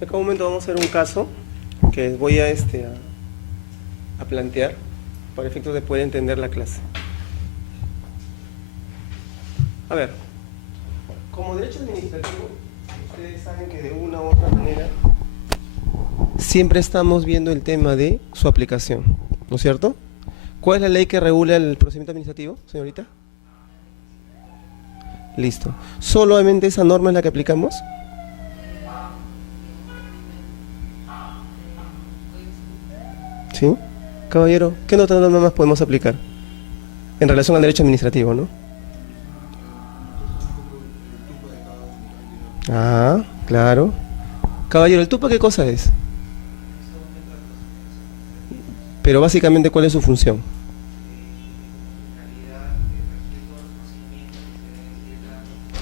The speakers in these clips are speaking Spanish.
Acá un momento vamos a hacer un caso que voy a plantear para efectos de poder entender la clase. A ver, como derecho administrativo, ustedes saben que de una u otra manera siempre estamos viendo el tema de su aplicación, ¿no es cierto? ¿Cuál es la ley que regula el procedimiento administrativo, señorita? Listo. ¿Solamente esa norma es la que aplicamos? ¿Sí? Caballero, ¿qué otra norma más podemos aplicar? En relación al derecho administrativo, ¿no? Ah, claro. Caballero, ¿el TUPA qué cosa es? Pero básicamente, ¿cuál es su función?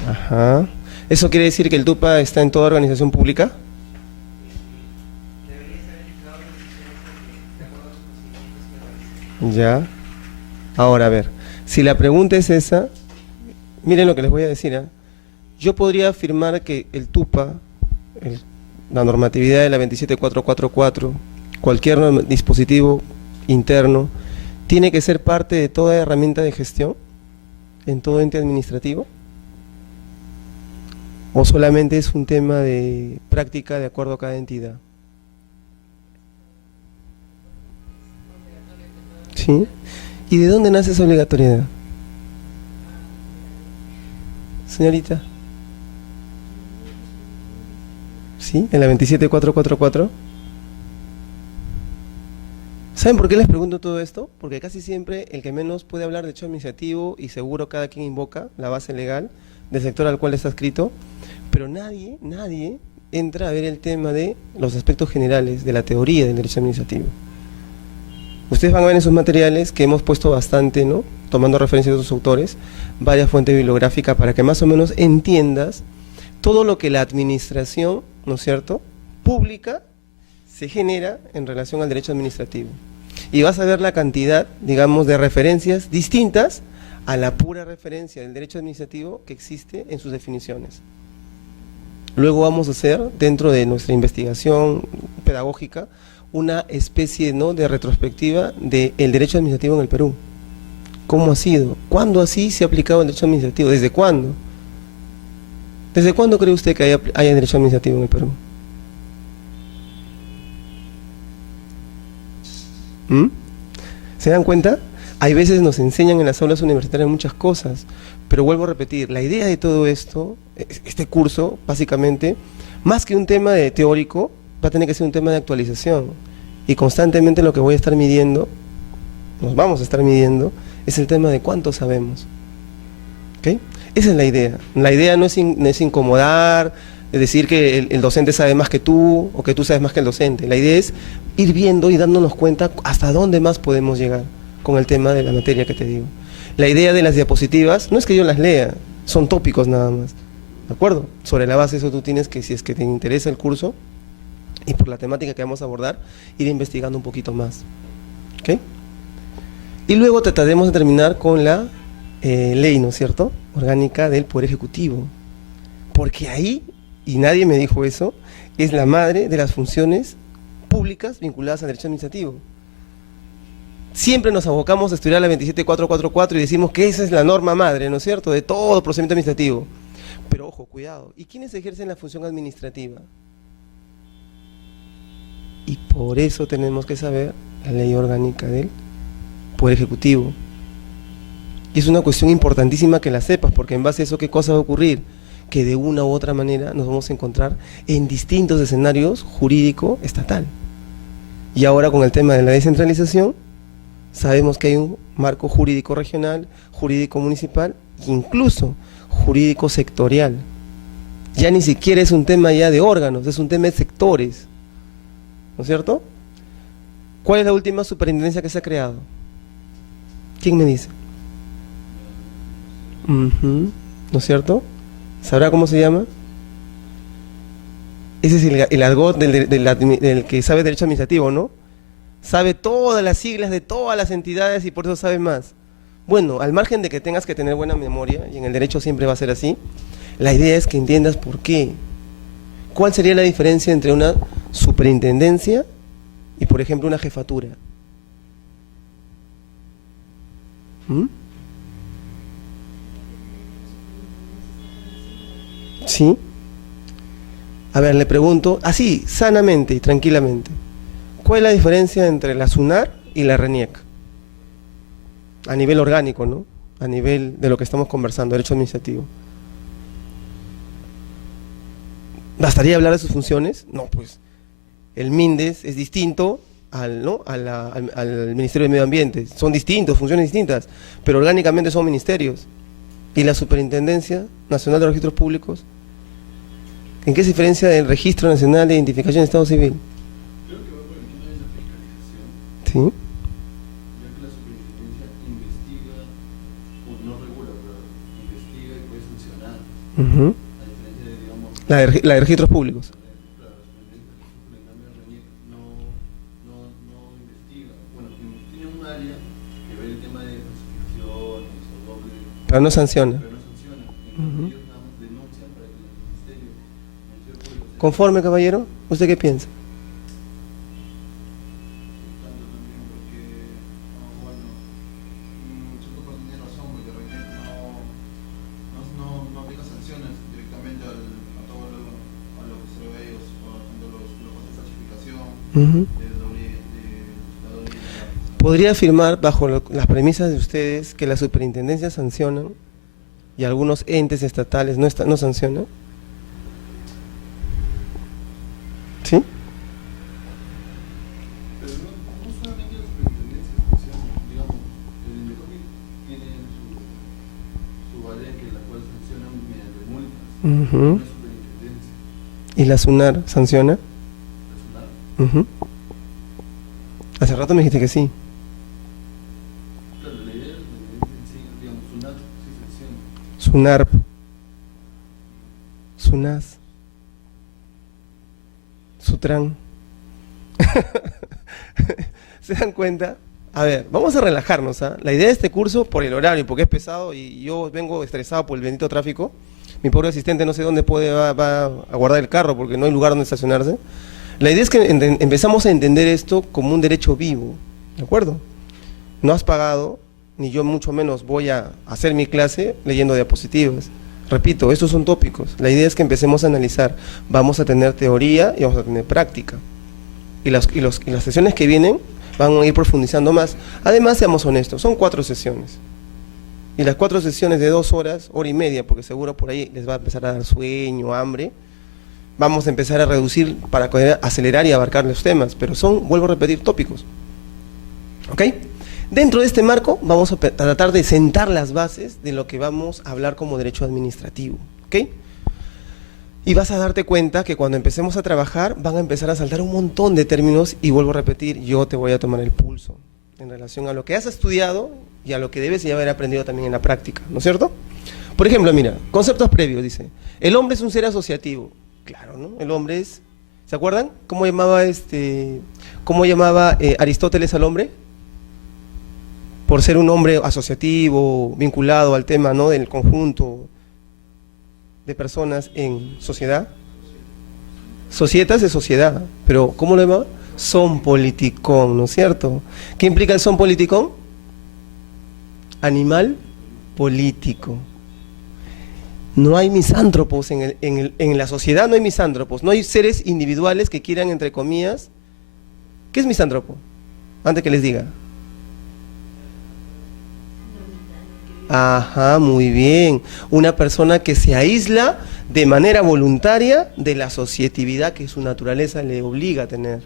Ajá. ¿Eso quiere decir que el TUPA está en toda organización pública? Ya. Ahora, a ver, si la pregunta es esa, miren lo que les voy a decir, ¿eh? Yo podría afirmar que el TUPA, la normatividad de la 27444, cualquier dispositivo interno, tiene que ser parte de toda herramienta de gestión en todo ente administrativo, o solamente es un tema de práctica de acuerdo a cada entidad. ¿Sí? ¿Y de dónde nace esa obligatoriedad? Señorita. ¿Sí? En la 27444. ¿Saben por qué les pregunto todo esto? Porque casi siempre el que menos puede hablar de hecho administrativo, y seguro cada quien invoca la base legal del sector al cual está escrito, pero nadie entra a ver el tema de los aspectos generales de la teoría del derecho administrativo. Ustedes van a ver en sus materiales que hemos puesto bastante, ¿no?, tomando referencia de otros autores, varias fuentes bibliográficas para que más o menos entiendas todo lo que la administración, ¿no es cierto?, pública se genera en relación al derecho administrativo. Y vas a ver la cantidad, digamos, de referencias distintas a la pura referencia del derecho administrativo que existe en sus definiciones. Luego vamos a hacer, dentro de nuestra investigación pedagógica, una especie, ¿no?, de retrospectiva del derecho administrativo en el Perú. ¿Cómo ha sido? ¿Cuándo así se ha aplicado el derecho administrativo? ¿Desde cuándo? ¿Desde cuándo cree usted que haya derecho administrativo en el Perú? ¿Se dan cuenta? Hay veces nos enseñan en las aulas universitarias muchas cosas, pero vuelvo a repetir, la idea de todo esto, este curso, básicamente, más que un tema de teórico, va a tener que ser un tema de actualización, y constantemente lo que voy a estar midiendo, nos vamos a estar midiendo, es el tema de cuánto sabemos. ¿Ok? Esa es la idea. La idea no es incomodar, es decir que el docente sabe más que tú, o que tú sabes más que el docente. La idea es ir viendo y dándonos cuenta hasta dónde más podemos llegar con el tema de la materia que te digo. La idea de las diapositivas no es que yo las lea, son tópicos nada más, ¿de acuerdo? Sobre la base de eso tú tienes que, si es que te interesa el curso, y por la temática que vamos a abordar, ir investigando un poquito más. ¿Ok? Y luego trataremos de terminar con la ley, ¿no es cierto?, orgánica del Poder Ejecutivo. Porque ahí, y nadie me dijo eso, es la madre de las funciones públicas vinculadas al derecho administrativo. Siempre nos abocamos a estudiar la 27444 y decimos que esa es la norma madre, ¿no es cierto?, de todo procedimiento administrativo. Pero ojo, cuidado, ¿y quiénes ejercen la función administrativa? Y por eso tenemos que saber la ley orgánica del Poder Ejecutivo. Y es una cuestión importantísima que la sepas, porque en base a eso, ¿qué cosa va a ocurrir? Que de una u otra manera nos vamos a encontrar en distintos escenarios jurídico-estatal. Y ahora con el tema de la descentralización, sabemos que hay un marco jurídico regional, jurídico municipal, e incluso jurídico sectorial. Ya ni siquiera es un tema ya de órganos, es un tema de sectores, ¿no es cierto? ¿Cuál es la última superintendencia que se ha creado? ¿Quién me dice? ¿No es cierto? ¿Sabrá cómo se llama? Ese es el argot del que sabe derecho administrativo, ¿no? Sabe todas las siglas de todas las entidades y por eso sabe más. Bueno, al margen de que tengas que tener buena memoria, y en el derecho siempre va a ser así, la idea es que entiendas por qué. ¿Cuál sería la diferencia entre una superintendencia y, por ejemplo, una jefatura? ¿Mm? ¿Sí? A ver, le pregunto, así, sanamente y tranquilamente, ¿cuál es la diferencia entre la SUNAR y la RENIEC? A nivel orgánico, ¿no? A nivel de lo que estamos conversando, derecho administrativo. ¿Bastaría hablar de sus funciones? No, pues el MINDES es distinto ¿no? al Ministerio de Medio Ambiente. Son distintos, funciones distintas, pero orgánicamente son ministerios. ¿Y la Superintendencia Nacional de Registros Públicos? ¿En qué se diferencia del Registro Nacional de Identificación de Estado Civil? Creo que va por el tema de la fiscalización, ¿Sí? ya que la superintendencia investiga, o no regula, pero investiga y puede sancionar, Uh-huh. a diferencia de, digamos, La de registros públicos. claro, la superintendencia, por ejemplo, en cambio, la RENIEC no investiga. Bueno, tiene un área que ve el tema de falsificaciones o doble, Pero no sanciona. pero no sanciona. En Ujú. cambio, ellos nada más denuncian para que el Ministerio Público se ¿Conforme, caballero? ¿Usted qué piensa? Tanto también porque, bueno, cierto parte tiene razón, porque RENIEC no aplica sanciones directamente a lo que se le ve a ellos, por ejemplo, los casos de falsificación, Uh-huh. de la doble identidad. ¿Podría afirmar, bajo las premisas de ustedes, que las superintendencias sancionan y algunos entes estatales no sancionan? ¿Sí? Pero no solamente las superintendencias sancionan, digamos, el INDECOPI tiene su área que la cual sancionan mediante multas, Uh-huh. una superintendencia, ¿Y la SUNAR sanciona? personal. Uh-huh. Hace rato me dijiste que sí. Claro, la idea en sí, digamos, SUNAT sí sanciona. SUNARP, SUNAS, SUTRAN. ¿Se dan cuenta? A ver, vamos a relajarnos, ¿ah? La idea de este curso, por el horario, porque es pesado y yo vengo estresado por el bendito tráfico. Mi pobre asistente no sé dónde va a guardar el carro porque no hay lugar donde estacionarse. La idea es que empezamos a entender esto como un derecho vivo, ¿de acuerdo? No has pagado, ni yo mucho menos voy a hacer mi clase leyendo diapositivas. Repito, estos son tópicos. La idea es que empecemos a analizar. Vamos a tener teoría y vamos a tener práctica. Y las sesiones que vienen van a ir profundizando más. Además, seamos honestos, son 4 sesiones. Y las 4 sesiones de 2 horas, hora y media, porque seguro por ahí les va a empezar a dar sueño, hambre. Vamos a empezar a reducir para poder acelerar y abarcar los temas, pero son, vuelvo a repetir, tópicos. ¿Ok? Dentro de este marco vamos a tratar de sentar las bases de lo que vamos a hablar como derecho administrativo. ¿Ok? Y vas a darte cuenta que cuando empecemos a trabajar van a empezar a saltar un montón de términos y vuelvo a repetir, yo te voy a tomar el pulso en relación a lo que has estudiado y a lo que debes ya haber aprendido también en la práctica, ¿no es cierto? Por ejemplo, mira, conceptos previos, dice, el hombre es un ser asociativo. Claro, ¿no? El hombre es, ¿se acuerdan? ¿Cómo llamaba Aristóteles al hombre? Por ser un hombre asociativo, vinculado al tema, ¿no? Del conjunto de personas en sociedad. Societas es sociedad, pero ¿cómo lo llamaba? Son politicón, ¿no es cierto? ¿Qué implica el son politicón? Animal político. No hay misántropos en la sociedad, no hay misántropos, no hay seres individuales que quieran, entre comillas. ¿Qué es misántropo? Antes que les diga. Ajá, muy bien. Una persona que se aísla de manera voluntaria de la asociatividad que su naturaleza le obliga a tener.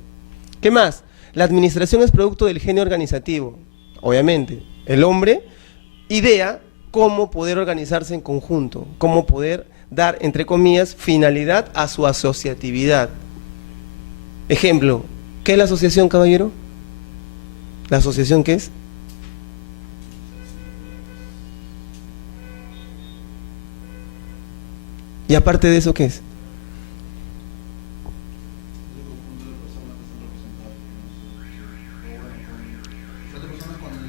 ¿Qué más? La administración es producto del genio organizativo. Obviamente, el hombre idea cómo poder organizarse en conjunto, cómo poder dar, entre comillas, finalidad a su asociatividad. Ejemplo, ¿qué es la asociación, caballero? ¿La asociación qué es? Y aparte de eso, ¿qué es? El conjunto de personas que están representadas, o bueno, personas con el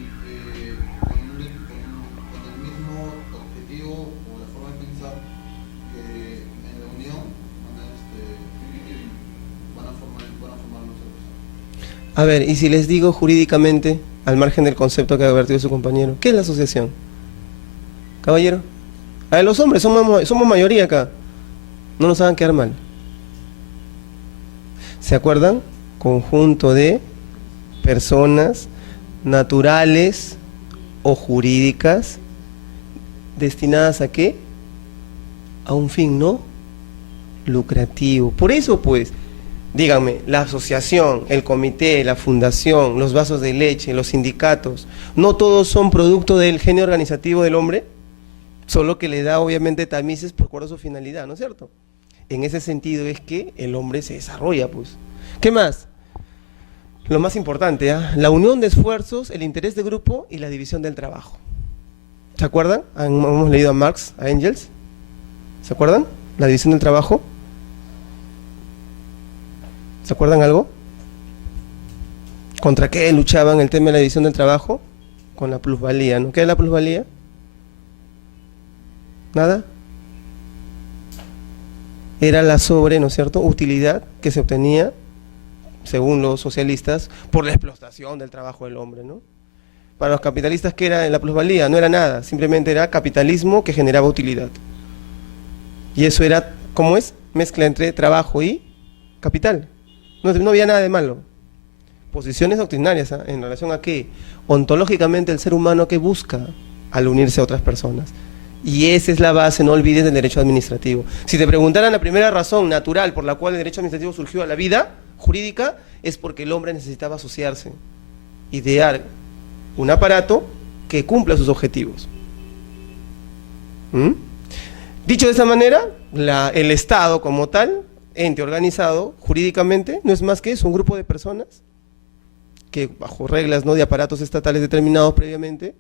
mismo objetivo o la forma de pensar que en la unión van a A ver, y si les digo jurídicamente, al margen del concepto que ha advertido su compañero, ¿qué es la asociación? Caballero. A ver, los hombres somos mayoría acá. No nos hagan quedar mal. ¿Se acuerdan? Conjunto de personas naturales o jurídicas destinadas a ¿qué? A un fin no lucrativo. Por eso, pues, díganme, la asociación, el comité, la fundación, los vasos de leche, los sindicatos, ¿no todos son producto del genio organizativo del hombre? Solo que le da obviamente tamices por acuerdo a su finalidad, ¿no es cierto? En ese sentido es que el hombre se desarrolla, pues. ¿Qué más? Lo más importante, la unión de esfuerzos, el interés de grupo y la división del trabajo. ¿Se acuerdan? Hemos leído a Marx, a Engels. ¿Se acuerdan? La división del trabajo. ¿Se acuerdan algo? ¿Contra qué luchaban el tema de la división del trabajo? Con la plusvalía, ¿no? ¿Qué es la plusvalía? ¿Nada? Era la ¿no es cierto?, utilidad que se obtenía, según los socialistas, por la explotación del trabajo del hombre, ¿no? Para los capitalistas, ¿qué era la plusvalía? No era nada, simplemente era capitalismo que generaba utilidad. Y eso era, ¿cómo es? Mezcla entre trabajo y capital. No había nada de malo. Posiciones doctrinarias, en relación a qué, ontológicamente el ser humano que busca al unirse a otras personas. Y esa es la base, no olvides, del derecho administrativo. Si te preguntaran la primera razón natural por la cual el derecho administrativo surgió a la vida jurídica, es porque el hombre necesitaba asociarse, idear un aparato que cumpla sus objetivos. Dicho de esta manera, el Estado como tal, ente organizado jurídicamente, no es más que es un grupo de personas que bajo reglas, ¿no?, de aparatos estatales determinados previamente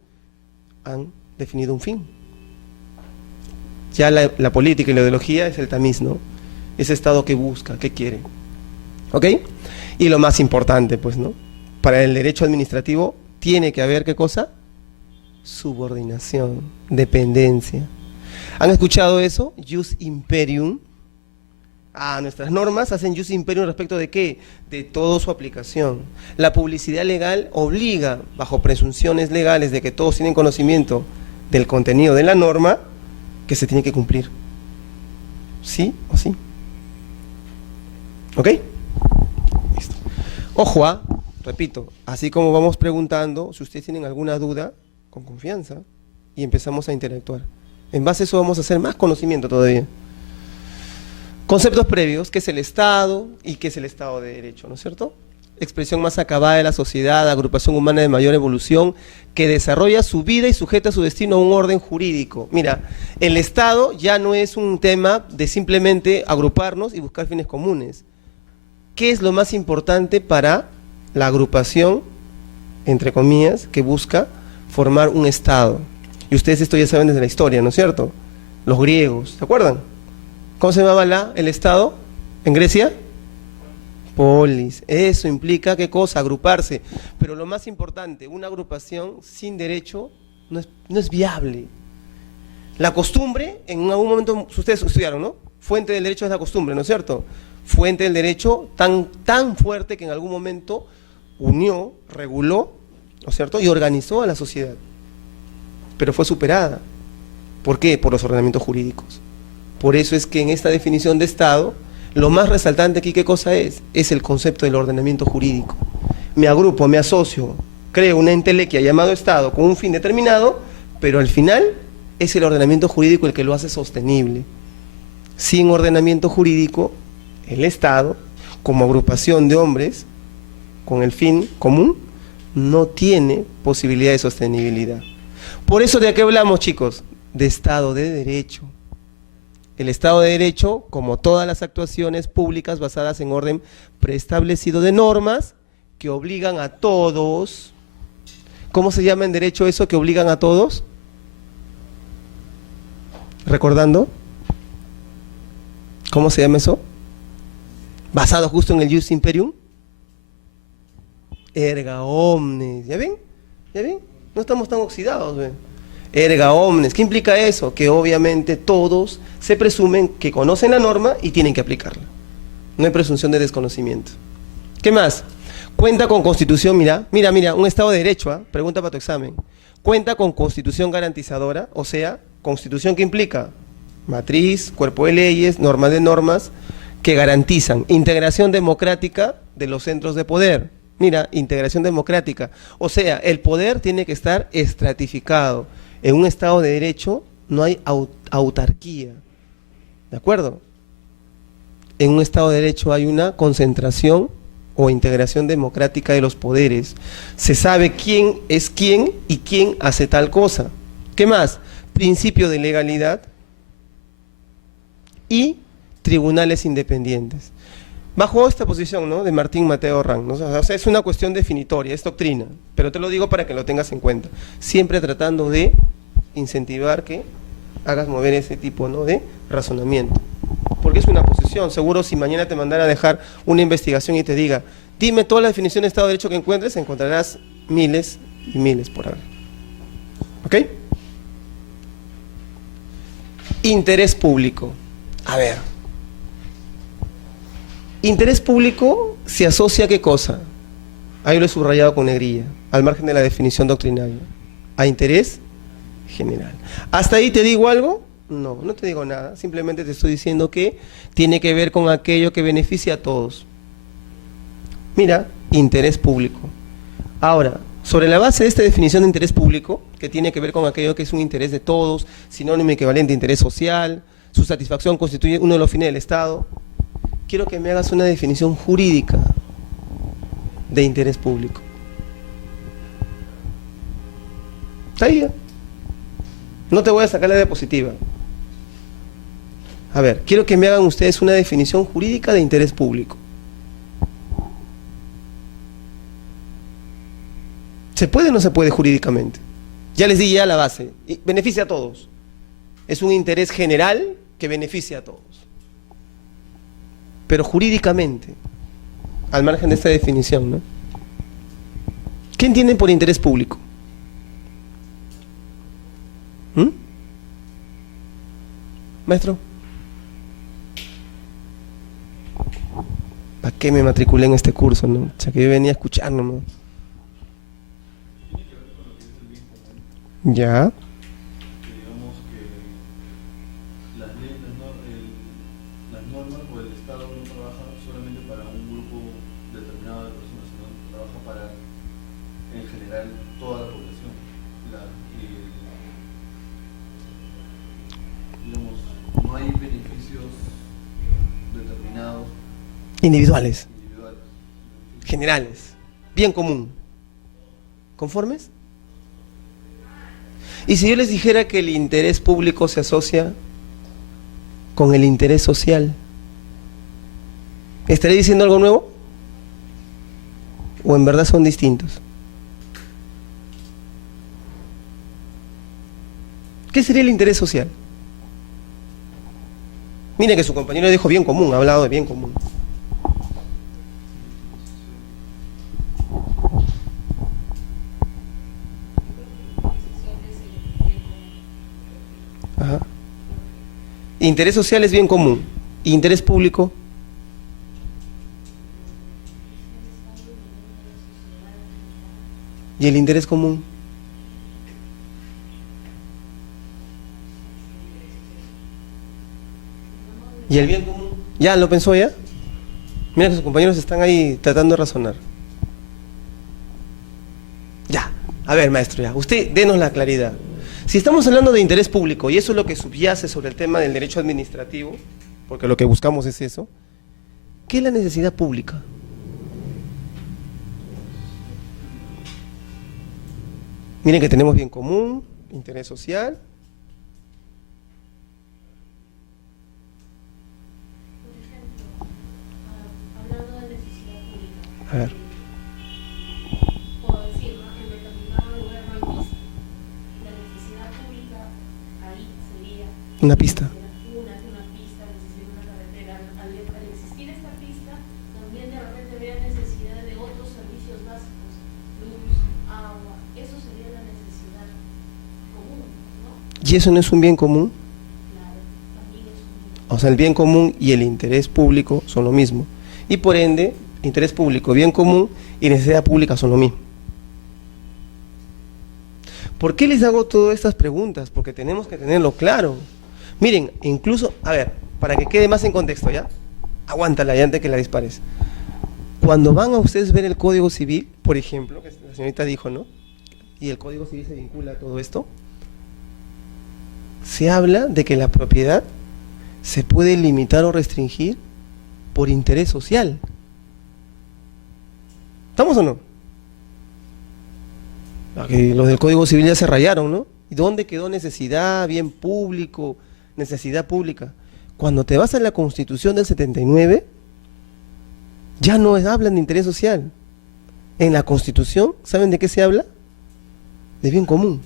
han definido un fin. Ya la política y la ideología es el tamiz, ¿no? Ese Estado que busca, que quiere. ¿Ok? Y lo más importante, pues, ¿no? Para el derecho administrativo tiene que haber, ¿qué cosa? Subordinación, dependencia. ¿Han escuchado eso? Jus imperium. Nuestras normas hacen jus imperium respecto de ¿qué? De toda su aplicación. La publicidad legal obliga, bajo presunciones legales de que todos tienen conocimiento del contenido de la norma, que se tiene que cumplir. ¿Sí o sí? ¿Ok? Listo. Ojo, repito, así como vamos preguntando, si ustedes tienen alguna duda, con confianza, y empezamos a interactuar. En base a eso vamos a hacer más conocimiento todavía. Conceptos previos, ¿qué es el Estado y qué es el Estado de Derecho? ¿No es cierto? Expresión más acabada de la sociedad, agrupación humana de mayor evolución, que desarrolla su vida y sujeta su destino a un orden jurídico. Mira, el Estado ya no es un tema de simplemente agruparnos y buscar fines comunes. ¿Qué es lo más importante para la agrupación, entre comillas, que busca formar un Estado? Y ustedes esto ya saben desde la historia, ¿no es cierto? Los griegos, ¿se acuerdan? ¿Cómo se llamaba el Estado en Grecia? Polis. Eso implica, ¿qué cosa? Agruparse. Pero lo más importante, una agrupación sin derecho no es viable. La costumbre, en algún momento, ustedes estudiaron, ¿no? Fuente del derecho es la costumbre, ¿no es cierto? Fuente del derecho tan fuerte que en algún momento unió, reguló, ¿no es cierto? Y organizó a la sociedad. Pero fue superada. ¿Por qué? Por los ordenamientos jurídicos. Por eso es que en esta definición de Estado, lo más resaltante aquí, ¿qué cosa es? Es el concepto del ordenamiento jurídico. Me agrupo, me asocio, creo una entelequia llamado Estado con un fin determinado, pero al final es el ordenamiento jurídico el que lo hace sostenible. Sin ordenamiento jurídico, el Estado, como agrupación de hombres, con el fin común, no tiene posibilidad de sostenibilidad. Por eso, ¿de qué hablamos, chicos? De Estado de Derecho. El Estado de Derecho, como todas las actuaciones públicas basadas en orden preestablecido de normas que obligan a todos. ¿Cómo se llama en derecho eso que obligan a todos? ¿Recordando? ¿Cómo se llama eso? Basado justo en el jus imperium. Erga omnes. ¿Ya ven? ¿Ya ven? No estamos tan oxidados, ¿ven? Erga omnes. ¿Qué implica eso? Que obviamente todos se presumen que conocen la norma y tienen que aplicarla. No hay presunción de desconocimiento. ¿Qué más? Cuenta con constitución, mira, un Estado de Derecho, ¿ah? Pregunta para tu examen. Cuenta con constitución garantizadora, o sea, constitución que implica matriz, cuerpo de leyes, normas de normas, que garantizan integración democrática de los centros de poder. Mira, integración democrática. O sea, el poder tiene que estar estratificado. En un Estado de Derecho no hay autarquía. ¿De acuerdo? En un Estado de Derecho hay una concentración o integración democrática de los poderes. Se sabe quién es quién y quién hace tal cosa. ¿Qué más? Principio de legalidad y tribunales independientes. Bajo esta posición, ¿no?, de Martín Mateo Rang, ¿no? O sea, es una cuestión definitoria, es doctrina, pero te lo digo para que lo tengas en cuenta. Siempre tratando de incentivar que hagas mover ese tipo, ¿no?, de razonamiento. Porque es una posición. Seguro si mañana te mandara a dejar una investigación y te diga, dime toda la definición de Estado de Derecho que encuentres, encontrarás miles y miles por haber. ¿Ok? Interés público. A ver. Interés público se asocia a ¿qué cosa? Ahí lo he subrayado con negrilla, al margen de la definición doctrinaria. A interés general. ¿Hasta ahí te digo algo? No, no te digo nada. Simplemente te estoy diciendo que tiene que ver con aquello que beneficia a todos. Mira, interés público. Ahora, sobre la base de esta definición de interés público, que tiene que ver con aquello que es un interés de todos, sinónimo equivalente a interés social, su satisfacción constituye uno de los fines del Estado, quiero que me hagas una definición jurídica de interés público. Está ahí, ¿eh? No te voy a sacar la diapositiva. A ver, quiero que me hagan ustedes una definición jurídica de interés público. ¿Se puede o no se puede jurídicamente? Ya les di ya la base. Beneficia a todos. Es un interés general que beneficia a todos. Pero jurídicamente, al margen de esta definición, ¿no?, ¿qué entienden por interés público? Maestro, ¿para qué me matriculé en este curso, no? O sea, que yo venía a escuchar nomás. Ya. Que digamos que las normas o el Estado no trabaja solamente para un grupo determinado de personas, sino trabaja para, en general, toda la población. Digamos, no hay beneficios determinados. Individuales. Generales. Bien común. ¿Conformes? Y si yo les dijera que el interés público se asocia con el interés social, ¿estaré diciendo algo nuevo? ¿O en verdad son distintos? ¿Qué sería el interés social? Mire que su compañero dijo bien común, ha hablado de bien común. Ajá. Interés social es bien común. Interés público. ¿Y el interés común? ¿Y el bien común? ¿Ya lo pensó ya? Mira que sus compañeros están ahí tratando de razonar. Ya, a ver, maestro, ya. Usted denos la claridad. Si estamos hablando de interés público, y eso es lo que subyace sobre el tema del derecho administrativo, porque lo que buscamos es eso, ¿qué es la necesidad pública? Miren que tenemos bien común, interés social. Por ejemplo, hablando de necesidad pública, A ver. puedo decir, ¿no?, en determinado lugar no hay pista. La necesidad pública ahí sería Una pista. una pista, necesidad de una carretera. Al existir esta pista, también de repente habría necesidad de otros servicios básicos, luz, agua. Eso sería la necesidad común, ¿no? ¿Y eso no es un bien común? Claro, también es un... O sea, el bien común y el interés público son lo mismo. Y por ende, interés público, bien común y necesidad pública son lo mismo. ¿Por qué les hago todas estas preguntas? Porque tenemos que tenerlo claro. Miren, incluso, a ver, para que quede más en contexto, ¿ya? Aguántala ya antes que la dispares. Cuando van a ustedes ver el Código Civil, por ejemplo, que la señorita dijo, ¿no? Y el Código Civil se vincula a todo esto, se habla de que la propiedad se puede limitar o restringir por interés social. ¿Estamos o no? Aquí los del Código Civil ya se rayaron, ¿no? ¿Y dónde quedó necesidad, bien público, necesidad pública? Cuando te vas a la Constitución del 79, ya no hablan de interés social. En la Constitución, ¿saben de qué se habla? De bien común.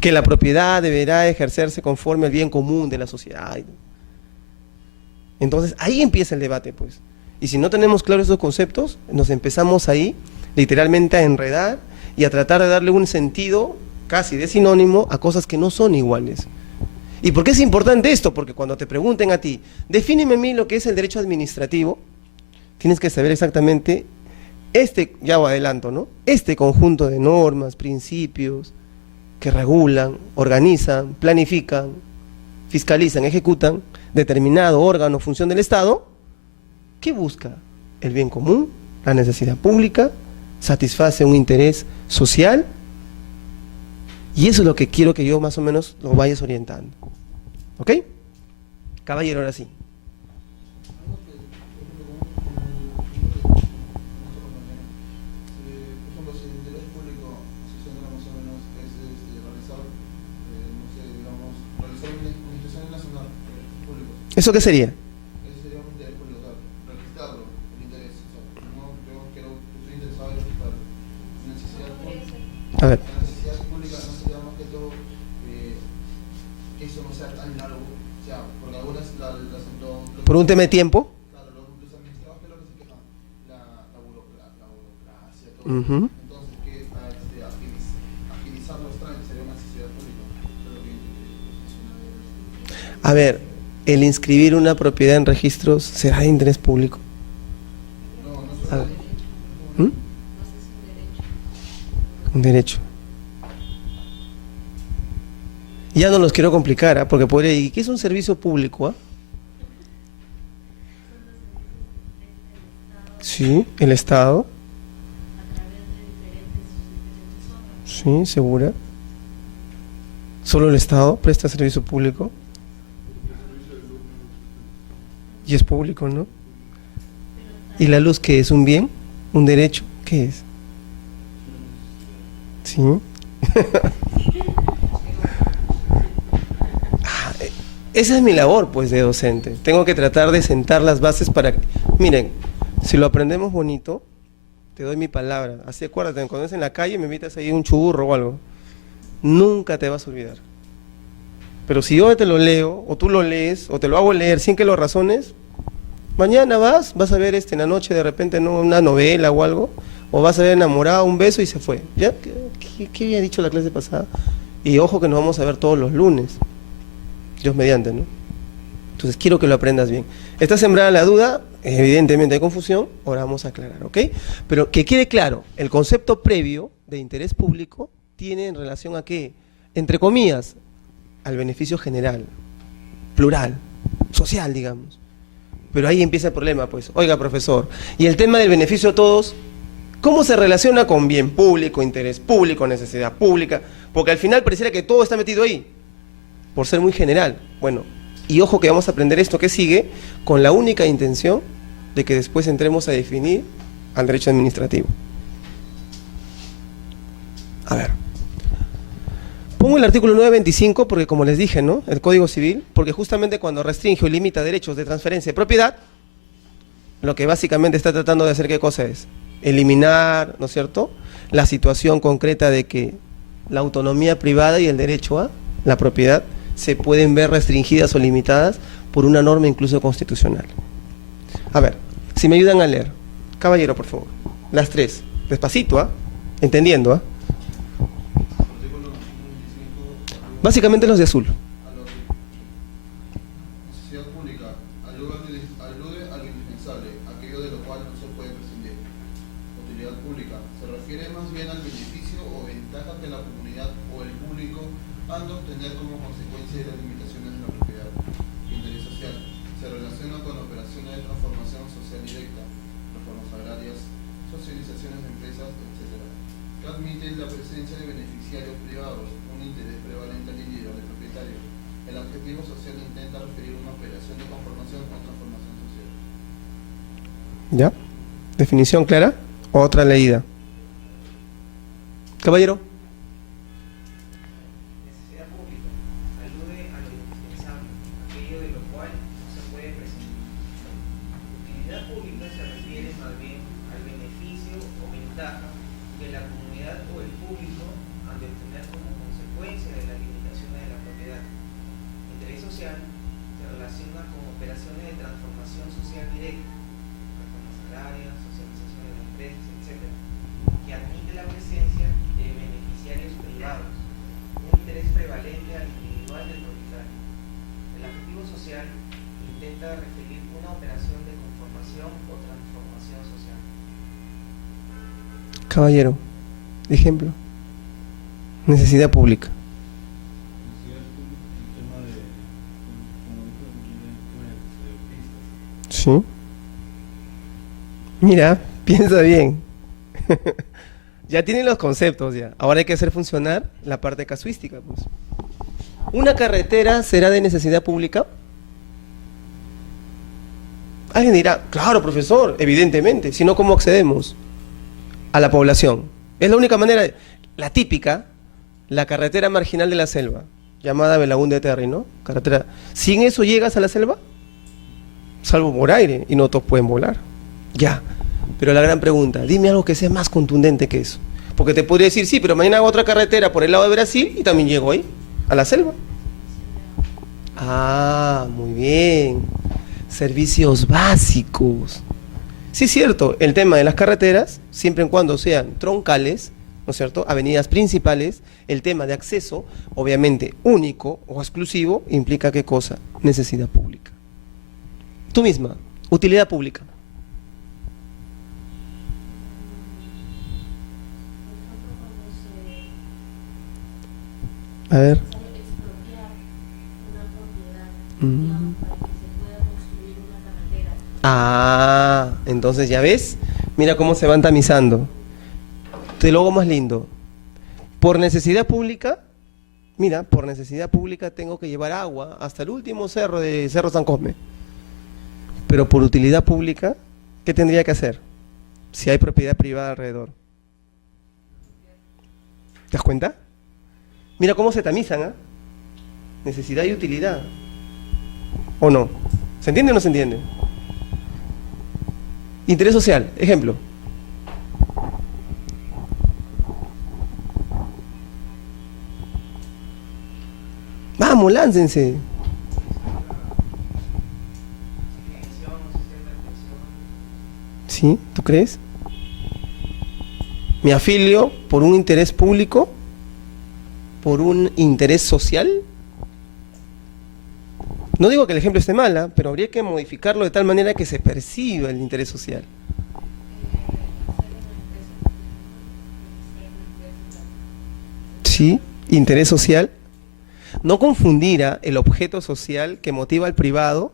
Que la propiedad deberá ejercerse conforme al bien común de la sociedad. Entonces, ahí empieza el debate, pues. Y si no tenemos claros esos conceptos, nos empezamos ahí, literalmente, a enredar y a tratar de darle un sentido casi de sinónimo a cosas que no son iguales. ¿Y por qué es importante esto? Porque cuando te pregunten a ti, defíneme a mí lo que es el derecho administrativo, tienes que saber exactamente ya lo adelanto, ¿no? Este conjunto de normas, principios, que regulan, organizan, planifican, fiscalizan, ejecutan determinado órgano o función del Estado, ¿qué busca? El bien común, la necesidad pública, satisface un interés social, y eso es lo que quiero que yo más o menos lo vayas orientando. ¿Ok? Caballero, ahora sí. ¿Eso qué sería? Ese sería un interés público, registrarlo, el interés. No, yo quiero, estoy interesado en registrar necesidad pública. A ver. La necesidad pública no sería más que todo que eso no sea tan largo. O sea, porque algunas ¿Por un tema de tiempo? Claro, los administrados que es lo que se quejan, la burocracia, todo. Entonces, que agilizar los trámites sería una necesidad pública. A ver, ¿el inscribir una propiedad en registros será de interés público? No, A ver. Un derecho. Ya no los quiero complicar, porque podría decir, ¿qué es un servicio público? Sí, el Estado. Sí, segura. ¿Solo el Estado presta servicio público? Y es público, ¿no? ¿Y la luz qué es? ¿Un bien? ¿Un derecho? ¿Qué es? ¿Sí? Esa es mi labor, pues, de docente. Tengo que tratar de sentar las bases para... Miren, si lo aprendemos bonito, te doy mi palabra. Así acuérdate, cuando estés en la calle me invitas ahí un churro o algo. Nunca te vas a olvidar. Pero si yo te lo leo, o tú lo lees, o te lo hago leer sin que lo razones, mañana vas a ver en la noche de repente no una novela o algo, o vas a ver enamorado, un beso y se fue. ¿Ya? ¿Qué había dicho la clase pasada? Y ojo que nos vamos a ver todos los lunes. Dios mediante, ¿no? Entonces quiero que lo aprendas bien. Está sembrada la duda, evidentemente hay confusión, ahora vamos a aclarar, ¿ok? Pero que quede claro, el concepto previo de interés público tiene en relación a qué, entre comillas, al beneficio general, plural, social, digamos. Pero ahí empieza el problema, pues. Oiga, profesor, y el tema del beneficio a todos, ¿cómo se relaciona con bien público, interés público, necesidad pública? Porque al final pareciera que todo está metido ahí, por ser muy general. Bueno, y ojo que vamos a aprender esto que sigue con la única intención de que después entremos a definir al derecho administrativo. A ver. Pongo el artículo 925 porque, como les dije, ¿no? El Código Civil, porque justamente cuando restringe o limita derechos de transferencia de propiedad, lo que básicamente está tratando de hacer, ¿qué cosa es? Eliminar, ¿no es cierto?, la situación concreta de que la autonomía privada y el derecho a la propiedad se pueden ver restringidas o limitadas por una norma incluso constitucional. A ver, si me ayudan a leer. Caballero, por favor. Las tres. Despacito, entendiendo, Básicamente los de azul. Necesidad pública alude al tener como consecuencia las limitaciones de la propiedad. Interés social. Se relaciona con operaciones de transformación social directa, reformas agrarias, socializaciones de empresas, etc. Que admiten la presencia de beneficiarios privados, un interés prevalente al individual del propietario. El adjetivo social intenta referir una operación de conformación o transformación social. ¿Ya? ¿Definición clara? Otra leída. Caballero. Necesidad pública. Alude a lo indispensable, aquello de lo cual no se puede prescindir. Utilidad pública se refiere más bien al beneficio o ventaja que la comunidad o el público han de obtener como consecuencia de las limitaciones de la propiedad. Interés social se relaciona con operaciones de transformación social directa, reformas agrarias, socialización de empresas, etc., que admite la presencia de beneficiarios privados, un interés prevalente al individual del propietario. El adjetivo social intenta referir una operación de conformación o transformación social. Caballero. Ejemplo. Necesidad pública. Necesidad pública, el tema de, como dijo el tema de pistas. Sí. Mira, piensa bien. Ya tienen los conceptos ya. Ahora hay que hacer funcionar la parte casuística, pues. ¿Una carretera será de necesidad pública? Alguien dirá, claro, profesor, evidentemente, si no, ¿cómo accedemos a la población? Es la única manera, la típica, la carretera marginal de la selva, llamada Belaúnde de Terry, ¿no? Carretera. ¿Sin eso llegas a la selva? Salvo por aire, y no todos pueden volar. Ya. Pero la gran pregunta, dime algo que sea más contundente que eso. Porque te podría decir, sí, pero mañana hago otra carretera por el lado de Brasil y también llego ahí, a la selva. Ah, muy bien. Servicios básicos. Sí, es cierto, el tema de las carreteras, siempre y cuando sean troncales, ¿no es cierto?, avenidas principales, el tema de acceso, obviamente único o exclusivo, implica ¿qué cosa? Necesidad pública. Tú misma, utilidad pública. A ver. Expropiar una propiedad, Mm. digamos, para que se pueda construir una carretera. Ah, entonces ya ves, mira cómo se van tamizando. Te lo hago más lindo. Por necesidad pública, mira, por necesidad pública tengo que llevar agua hasta el último cerro de Cerro San Cosme. Pero por utilidad pública, ¿qué tendría que hacer? Si hay propiedad privada alrededor. ¿Te das cuenta? Mira cómo se tamizan, ¿ah? Necesidad y utilidad. ¿O no? ¿Se entiende o no se entiende? Interés social, ejemplo. Vamos, láncense. ¿Sí? ¿Tú crees? ¿Me afilio por un interés público? ¿Por un interés social? No digo que el ejemplo esté mal, pero habría que modificarlo de tal manera que se perciba el interés social. Sí, interés social. No confundirá el objeto social que motiva al privado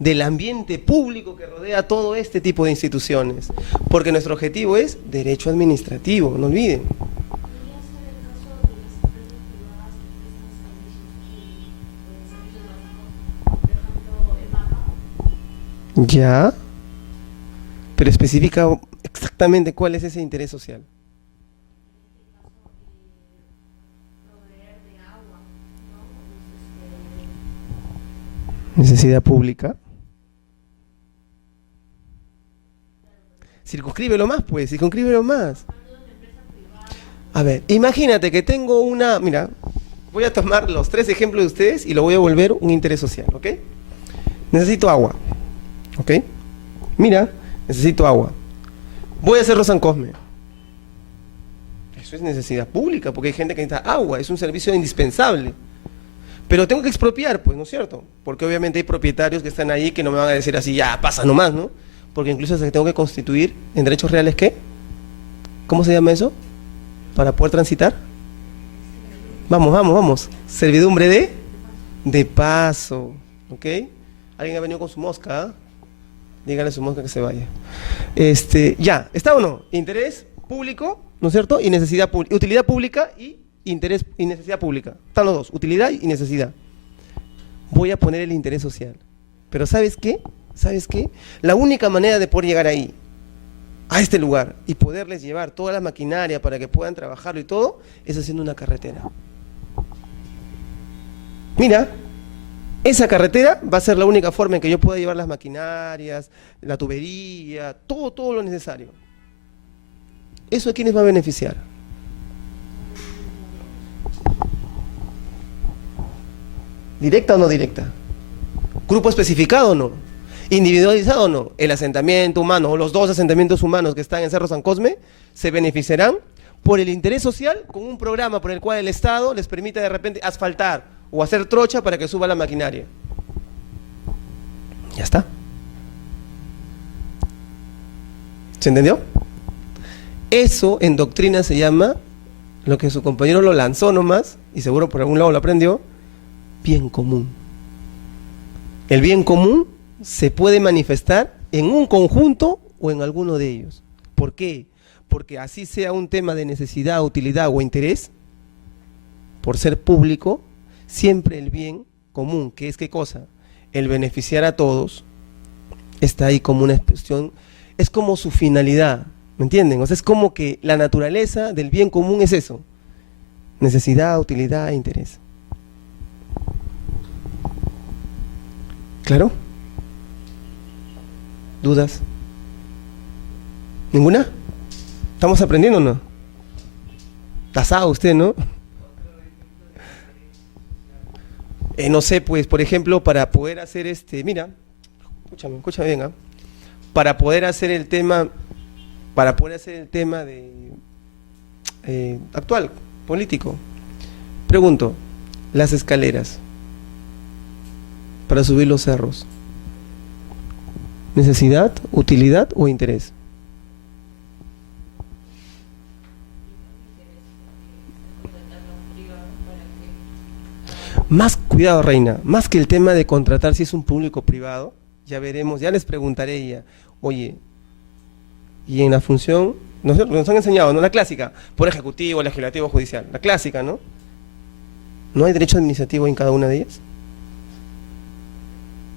del ambiente público que rodea todo este tipo de instituciones, porque nuestro objetivo es derecho administrativo, no olviden. Podría ser el caso de las empresas privadas que prestan servicios básicos, por ejemplo, EMAPA. Ya, pero especifica exactamente cuál es ese interés social. Proveer de agua, ¿no? Necesidad pública. Circunscríbelo más, pues, circunscríbelo más. A ver, imagínate que tengo una... Mira, voy a tomar los 3 ejemplos de ustedes y lo voy a volver un interés social, ¿ok? Necesito agua, ¿ok? Mira, necesito agua. Voy a hacer San Cosme. Eso es necesidad pública, porque hay gente que necesita agua, es un servicio indispensable. Pero tengo que expropiar, pues, ¿no es cierto? Porque obviamente hay propietarios que están ahí que no me van a decir así, ya, pasa nomás, ¿no? Porque incluso se tengo que constituir en derechos reales, ¿qué? ¿Cómo se llama eso? Para poder transitar. Vamos, vamos, vamos. Servidumbre de paso. ¿Ok? Alguien ha venido con su mosca, ¿ah? Dígale a su mosca que se vaya. Ya, ¿está o no? Interés público, ¿no es cierto? Y necesidad pública. Utilidad pública y interés y necesidad pública. Están los dos, utilidad y necesidad. Voy a poner el interés social. Pero ¿sabes qué? ¿Sabes qué? La única manera de poder llegar ahí, a este lugar, y poderles llevar toda la maquinaria para que puedan trabajarlo y todo, es haciendo una carretera. Mira, esa carretera va a ser la única forma en que yo pueda llevar las maquinarias, la tubería, todo lo necesario. ¿Eso a quiénes va a beneficiar? ¿Directa o no directa? ¿Grupo especificado o no? ¿Individualizado o no? El asentamiento humano o los dos asentamientos humanos que están en Cerro San Cosme se beneficiarán por el interés social con un programa por el cual el Estado les permite de repente asfaltar o hacer trocha para que suba la maquinaria. Ya está. ¿Se entendió? Eso en doctrina se llama, lo que su compañero lo lanzó nomás, y seguro por algún lado lo aprendió, bien común. El bien común se puede manifestar en un conjunto o en alguno de ellos. ¿Por qué? Porque así sea un tema de necesidad, utilidad o interés, por ser público, siempre el bien común, que es ¿qué cosa? El beneficiar a todos, está ahí como una expresión, es como su finalidad, ¿me entienden? O sea, es como que la naturaleza del bien común es eso, necesidad, utilidad e interés. ¿Claro? ¿Dudas? ¿Ninguna? ¿Estamos aprendiendo o no? ¿Tasado usted, no? No sé, pues, por ejemplo, para poder hacer mira, escúchame bien, ¿ah? Para poder hacer el tema de actual, político, pregunto, las escaleras para subir los cerros, ¿necesidad, utilidad o interés? Más cuidado, reina, más que el tema de contratar si es un público o privado, ya veremos, ya les preguntaré ella, oye, y en la función, nos han enseñado, ¿no? La clásica, por ejecutivo, legislativo, judicial, la clásica, ¿no? ¿No hay derecho administrativo en cada una de ellas?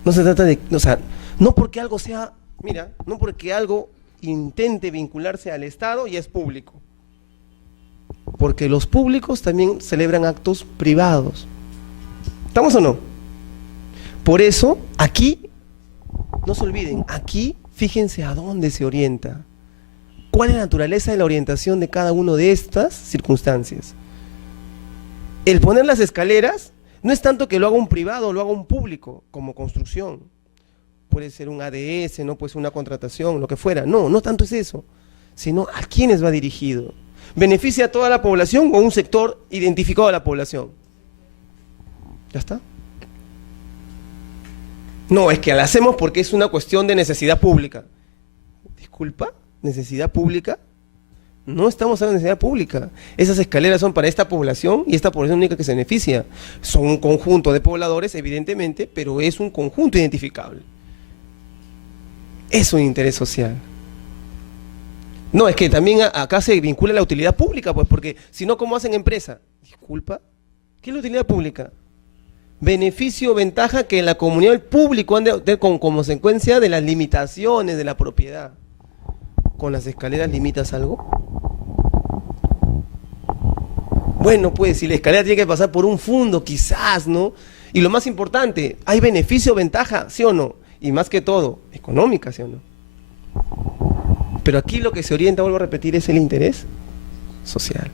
No se trata de, o sea, no porque algo sea, mira, no porque algo intente vincularse al Estado y es público, porque los públicos también celebran actos privados. ¿Estamos o no? Por eso, aquí, no se olviden, aquí fíjense a dónde se orienta. ¿Cuál es la naturaleza de la orientación de cada una de estas circunstancias? El poner las escaleras no es tanto que lo haga un privado o lo haga un público, como construcción. Puede ser un ADS, no puede ser una contratación, lo que fuera. No, no tanto es eso, sino a quiénes va dirigido. ¿Beneficia a toda la población o un sector identificado de la población? ¿Ya está? No, es que la hacemos porque es una cuestión de necesidad pública. Disculpa, ¿necesidad pública? No estamos hablando de necesidad pública. Esas escaleras son para esta población y esta población única que se beneficia. Son un conjunto de pobladores, evidentemente, pero es un conjunto identificable. Es un interés social. No, es que también acá se vincula la utilidad pública, pues, porque si no, ¿cómo hacen empresa? Disculpa, ¿qué es la utilidad pública? Beneficio o ventaja que en la comunidad del público han de tener como consecuencia de las limitaciones de la propiedad. ¿Con las escaleras limitas algo? Bueno, pues si la escalera tiene que pasar por un fondo, quizás, ¿no? Y lo más importante, ¿hay beneficio o ventaja, sí o no? Y más que todo, económica, ¿sí o no? Pero aquí lo que se orienta, vuelvo a repetir, es el interés social.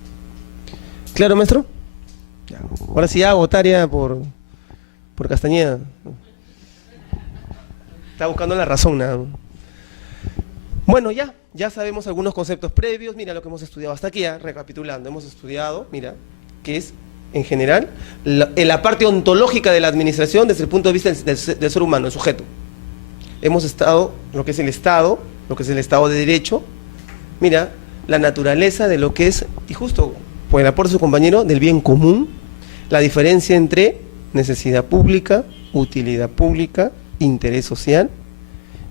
¿Claro, maestro? Ya. Ahora sí hago tarea por Castañeda. Está buscando la razón, nada. Bueno, ya sabemos algunos conceptos previos. Mira lo que hemos estudiado hasta aquí, recapitulando. Hemos estudiado, mira, que es, en general, la parte ontológica de la administración desde el punto de vista del ser humano, el sujeto. Hemos estado, lo que es el Estado, lo que es el Estado de Derecho. Mira, la naturaleza de lo que es, y justo por el aporte de su compañero, del bien común, la diferencia entre necesidad pública, utilidad pública, interés social.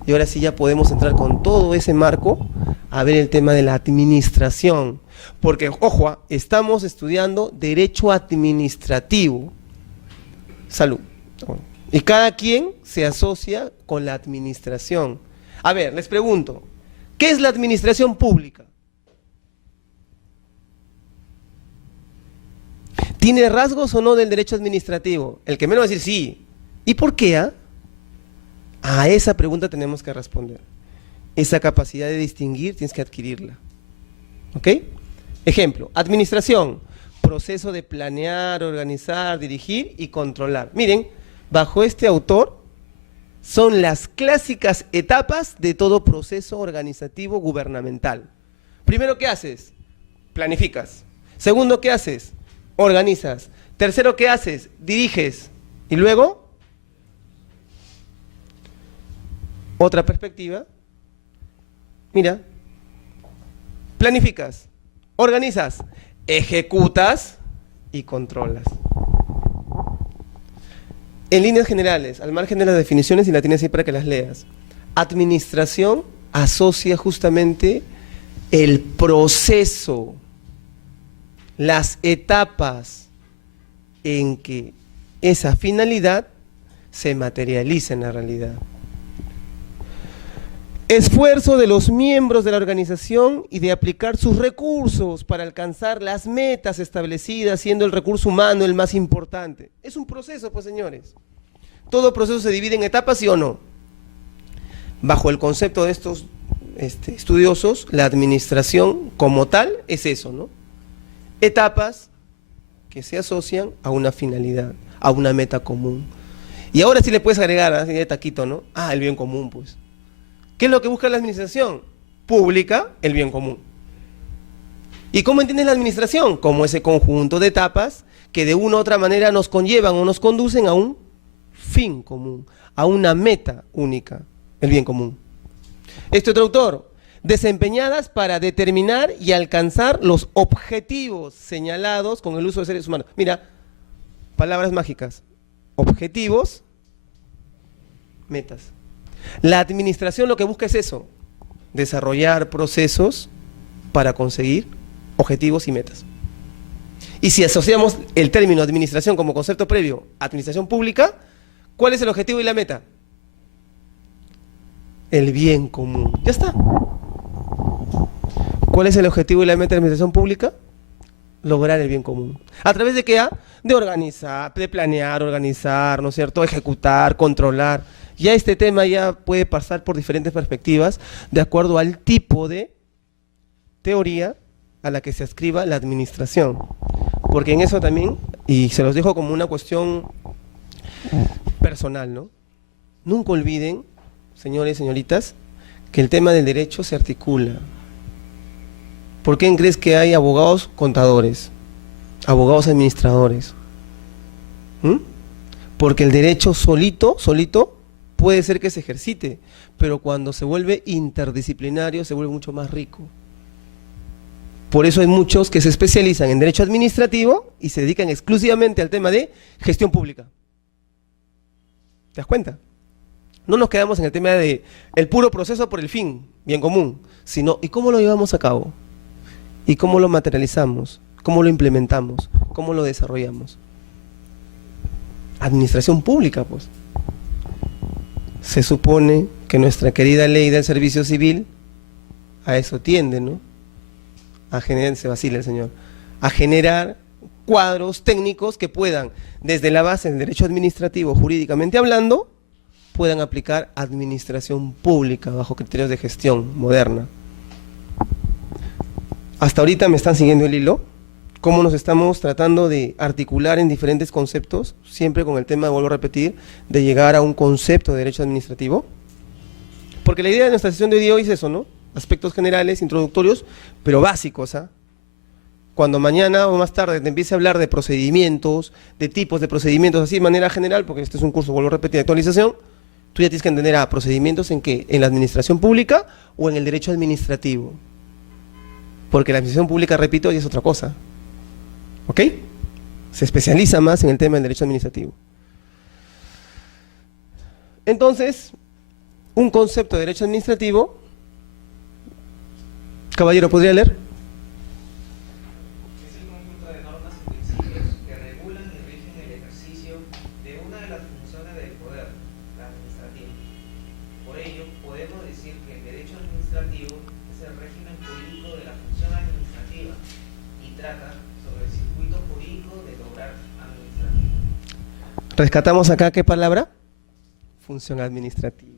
Y ahora sí ya podemos entrar con todo ese marco a ver el tema de la administración. Porque, ojo, estamos estudiando derecho administrativo. Salud. Y cada quien se asocia con la administración. A ver, les pregunto, ¿qué es la administración pública? ¿Tiene rasgos o no del derecho administrativo? El que menos va a decir sí. ¿Y por qué? A esa pregunta tenemos que responder. Esa capacidad de distinguir tienes que adquirirla. ¿Ok? Ejemplo, administración, proceso de planear, organizar, dirigir y controlar. Miren, bajo este autor son las clásicas etapas de todo proceso organizativo gubernamental. Primero, ¿qué haces? Planificas. Segundo, ¿qué haces? Organizas. Tercero, ¿qué haces? Diriges. Y luego, otra perspectiva. Mira, planificas, organizas, ejecutas y controlas. En líneas generales, al margen de las definiciones, y la tienes ahí para que las leas, administración asocia justamente el proceso, las etapas en que esa finalidad se materializa en la realidad. Esfuerzo de los miembros de la organización y de aplicar sus recursos para alcanzar las metas establecidas, siendo el recurso humano el más importante. Es un proceso, pues, señores. Todo proceso se divide en etapas, ¿sí o no? Bajo el concepto de estos estudiosos, la administración como tal es eso, ¿no? Etapas que se asocian a una finalidad, a una meta común. Y ahora sí le puedes agregar, así de taquito, ¿no? El bien común, pues. ¿Qué es lo que busca la administración? Pública, el bien común. ¿Y cómo entiendes la administración? Como ese conjunto de etapas que de una u otra manera nos conllevan o nos conducen a un fin común, a una meta única, el bien común. Este otro autor, desempeñadas para determinar y alcanzar los objetivos señalados con el uso de seres humanos. Mira, palabras mágicas, objetivos, metas. La administración lo que busca es eso, desarrollar procesos para conseguir objetivos y metas. Y si asociamos el término administración como concepto previo a administración pública, ¿cuál es el objetivo y la meta? El bien común. Ya está. ¿Cuál es el objetivo y la meta de la administración pública? Lograr el bien común. ¿A través de qué? De organizar, de planear, organizar, ¿no es cierto? Ejecutar, controlar. Ya este tema ya puede pasar por diferentes perspectivas de acuerdo al tipo de teoría a la que se adscriba la administración. Porque en eso también, y se los dejo como una cuestión personal, ¿no? Nunca olviden, señores y señoritas, que el tema del derecho se articula. ¿Por qué crees que hay abogados contadores, abogados administradores? Porque el derecho solito puede ser que se ejercite, pero cuando se vuelve interdisciplinario se vuelve mucho más rico. Por eso hay muchos que se especializan en derecho administrativo y se dedican exclusivamente al tema de gestión pública. ¿Te das cuenta? No nos quedamos en el tema de el puro proceso por el fin, bien común, sino ¿y cómo lo llevamos a cabo? ¿Y cómo lo materializamos? ¿Cómo lo implementamos? ¿Cómo lo desarrollamos? Administración pública, pues. Se supone que nuestra querida ley del servicio civil a eso tiende, ¿no? A generar, se vacila el señor, a generar cuadros técnicos que puedan, desde la base del derecho administrativo, jurídicamente hablando, puedan aplicar administración pública bajo criterios de gestión moderna. Hasta ahorita me están siguiendo el hilo, cómo nos estamos tratando de articular en diferentes conceptos, siempre con el tema, vuelvo a repetir, de llegar a un concepto de derecho administrativo. Porque la idea de nuestra sesión de hoy es eso, ¿no? Aspectos generales, introductorios, pero básicos, ¿ah? Cuando mañana o más tarde te empiece a hablar de procedimientos, de tipos de procedimientos, así de manera general, porque este es un curso, vuelvo a repetir, de actualización, tú ya tienes que entender procedimientos en que, en la administración pública o en el derecho administrativo. Porque la administración pública, repito, ya es otra cosa. ¿Ok? se especializa más en el tema del derecho administrativo. Entonces, un concepto de derecho administrativo, caballero, ¿podría leer? Es el conjunto de normas y principios que regulan y rigen el ejercicio de una de las funciones del poder, la administrativa. Por ello, podemos decir que el derecho administrativo es el régimen jurídico de la función administrativa y trata sobre el circuito jurídico del obrar administrativo. Rescatamos acá, ¿qué palabra? Función administrativa.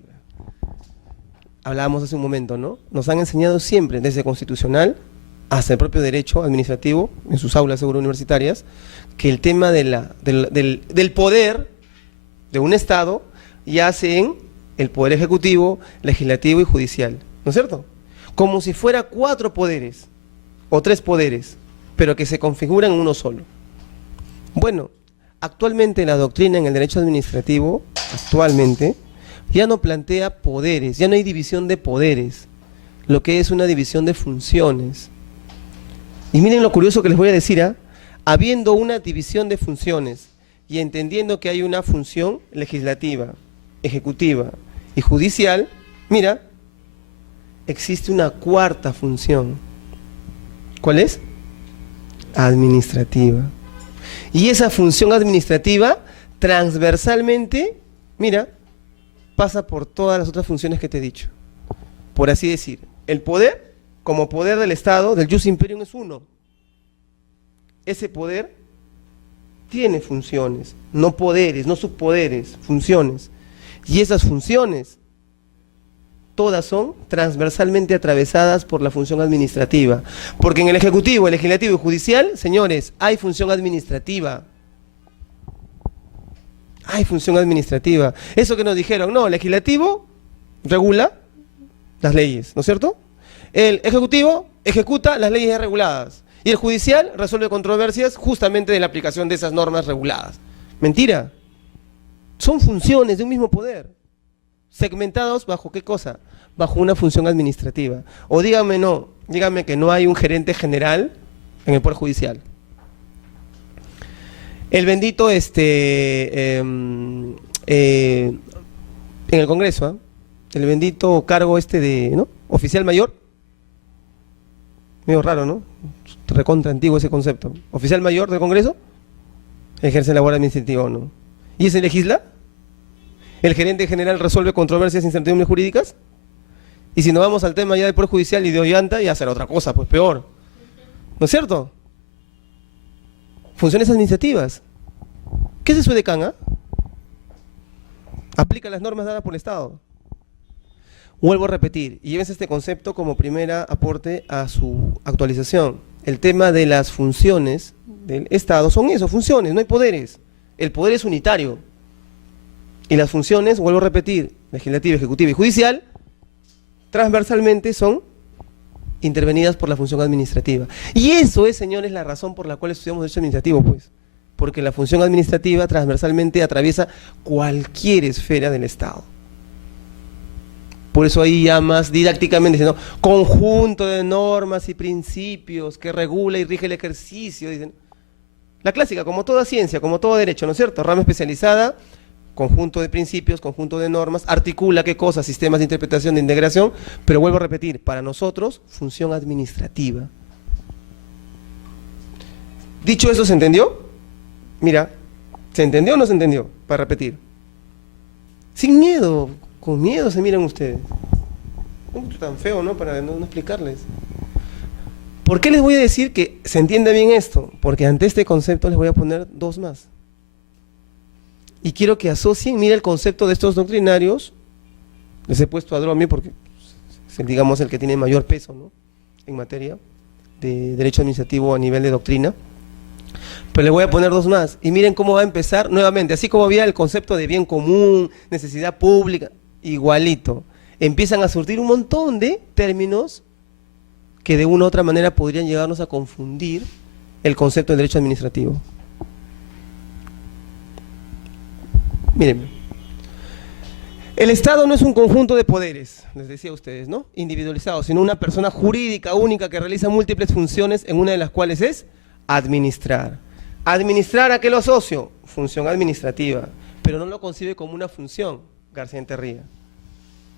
Hablábamos hace un momento, ¿no? Nos han enseñado siempre, desde constitucional hasta el propio derecho administrativo, en sus aulas seguro universitarias, que el tema del poder de un Estado yace en el poder ejecutivo, legislativo y judicial, ¿no es cierto? Como si fuera 4 poderes o 3 poderes, pero que se configuran en uno solo. Bueno, actualmente la doctrina en el derecho administrativo, actualmente, ya no plantea poderes, ya no hay división de poderes, lo que es una división de funciones. Y miren lo curioso que les voy a decir, habiendo una división de funciones y entendiendo que hay una función legislativa, ejecutiva y judicial, mira, existe una 4ª función. ¿Cuál es? Administrativa. Y esa función administrativa, transversalmente, mira, pasa por todas las otras funciones que te he dicho. Por así decir, el poder, como poder del Estado, del Jus Imperium, es uno. Ese poder tiene funciones, no poderes, no subpoderes, funciones. Y esas funciones, todas son transversalmente atravesadas por la función administrativa. Porque en el Ejecutivo, el Legislativo y Judicial, señores, hay función administrativa. Hay función administrativa. Eso que nos dijeron, no, el legislativo regula las leyes, ¿no es cierto? El ejecutivo ejecuta las leyes reguladas. Y el judicial resuelve controversias justamente de la aplicación de esas normas reguladas. Mentira. Son funciones de un mismo poder, segmentados bajo ¿qué cosa? Bajo una función administrativa. O dígame no, dígame que no hay un gerente general en el Poder Judicial. El bendito en el Congreso, el bendito cargo de, ¿no? Oficial mayor, medio raro, ¿no? Recontra antiguo ese concepto. Oficial mayor del Congreso ejerce labor administrativa o no. ¿Y ese legisla? ¿El gerente general resuelve controversias e incertidumbres jurídicas? Y si nos vamos al tema ya del Poder Judicial y de Ollanta, ya será otra cosa, pues peor. ¿No es cierto? Funciones administrativas. ¿Qué es su decana? Aplica las normas dadas por el Estado. Vuelvo a repetir, y llévense este concepto como primera aporte a su actualización. El tema de las funciones del Estado son eso, funciones, no hay poderes. El poder es unitario. Y las funciones, vuelvo a repetir, legislativa, ejecutiva y judicial, transversalmente son intervenidas por la función administrativa. Y eso es, señores, la razón por la cual estudiamos derecho administrativo, pues. Porque la función administrativa transversalmente atraviesa cualquier esfera del Estado. Por eso ahí ya más didácticamente dicen, ¿no? Conjunto de normas y principios que regula y rige el ejercicio, dicen. La clásica, como toda ciencia, como todo derecho, ¿no es cierto? Rama especializada, conjunto de principios, conjunto de normas, articula qué cosas, sistemas de interpretación, de integración, pero vuelvo a repetir, para nosotros, función administrativa. Dicho eso, ¿se entendió? Mira, ¿se entendió o no se entendió? Para repetir. Sin miedo, con miedo se miran ustedes. No es tan feo, ¿no? Para no explicarles. ¿Por qué les voy a decir que se entienda bien esto? Porque ante este concepto les voy a poner 2 más. Y quiero que asocien, mira el concepto de estos doctrinarios, les he puesto a Dromio porque es digamos el que tiene mayor peso, ¿no? En materia de derecho administrativo a nivel de doctrina, pero le voy a poner 2 más, y miren cómo va a empezar nuevamente, así como había el concepto de bien común, necesidad pública, igualito, empiezan a surgir un montón de términos que de una u otra manera podrían llegarnos a confundir el concepto del derecho administrativo. Miren, el Estado no es un conjunto de poderes, les decía a ustedes, ¿no? Individualizados, sino una persona jurídica única que realiza múltiples funciones, en una de las cuales es administrar. ¿Administrar a qué lo asocio? Función administrativa, pero no lo concibe como una función, García Enterría.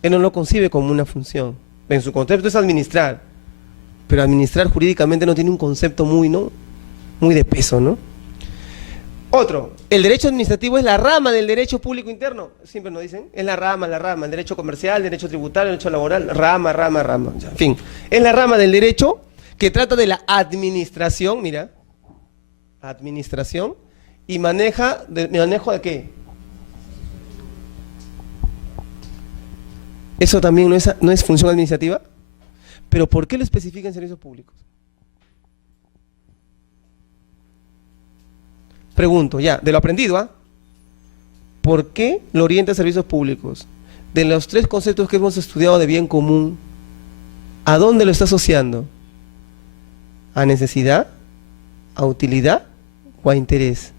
Él no lo concibe como una función. En su concepto es administrar, pero administrar jurídicamente no tiene un concepto muy, ¿no?, muy de peso, ¿no? Otro, el derecho administrativo es la rama del derecho público interno, siempre nos dicen, es la rama, el derecho comercial, el derecho tributario, el derecho laboral, rama, en fin, es la rama del derecho que trata de la administración, mira, administración, y manejo de qué. Eso también no es función administrativa, pero ¿por qué lo especifica en servicios públicos? Pregunto, ya, de lo aprendido, ¿ah? ¿Por qué lo orienta a servicios públicos? De los tres conceptos que hemos estudiado de bien común, ¿a dónde lo está asociando? ¿A necesidad? ¿A utilidad? ¿O a interés?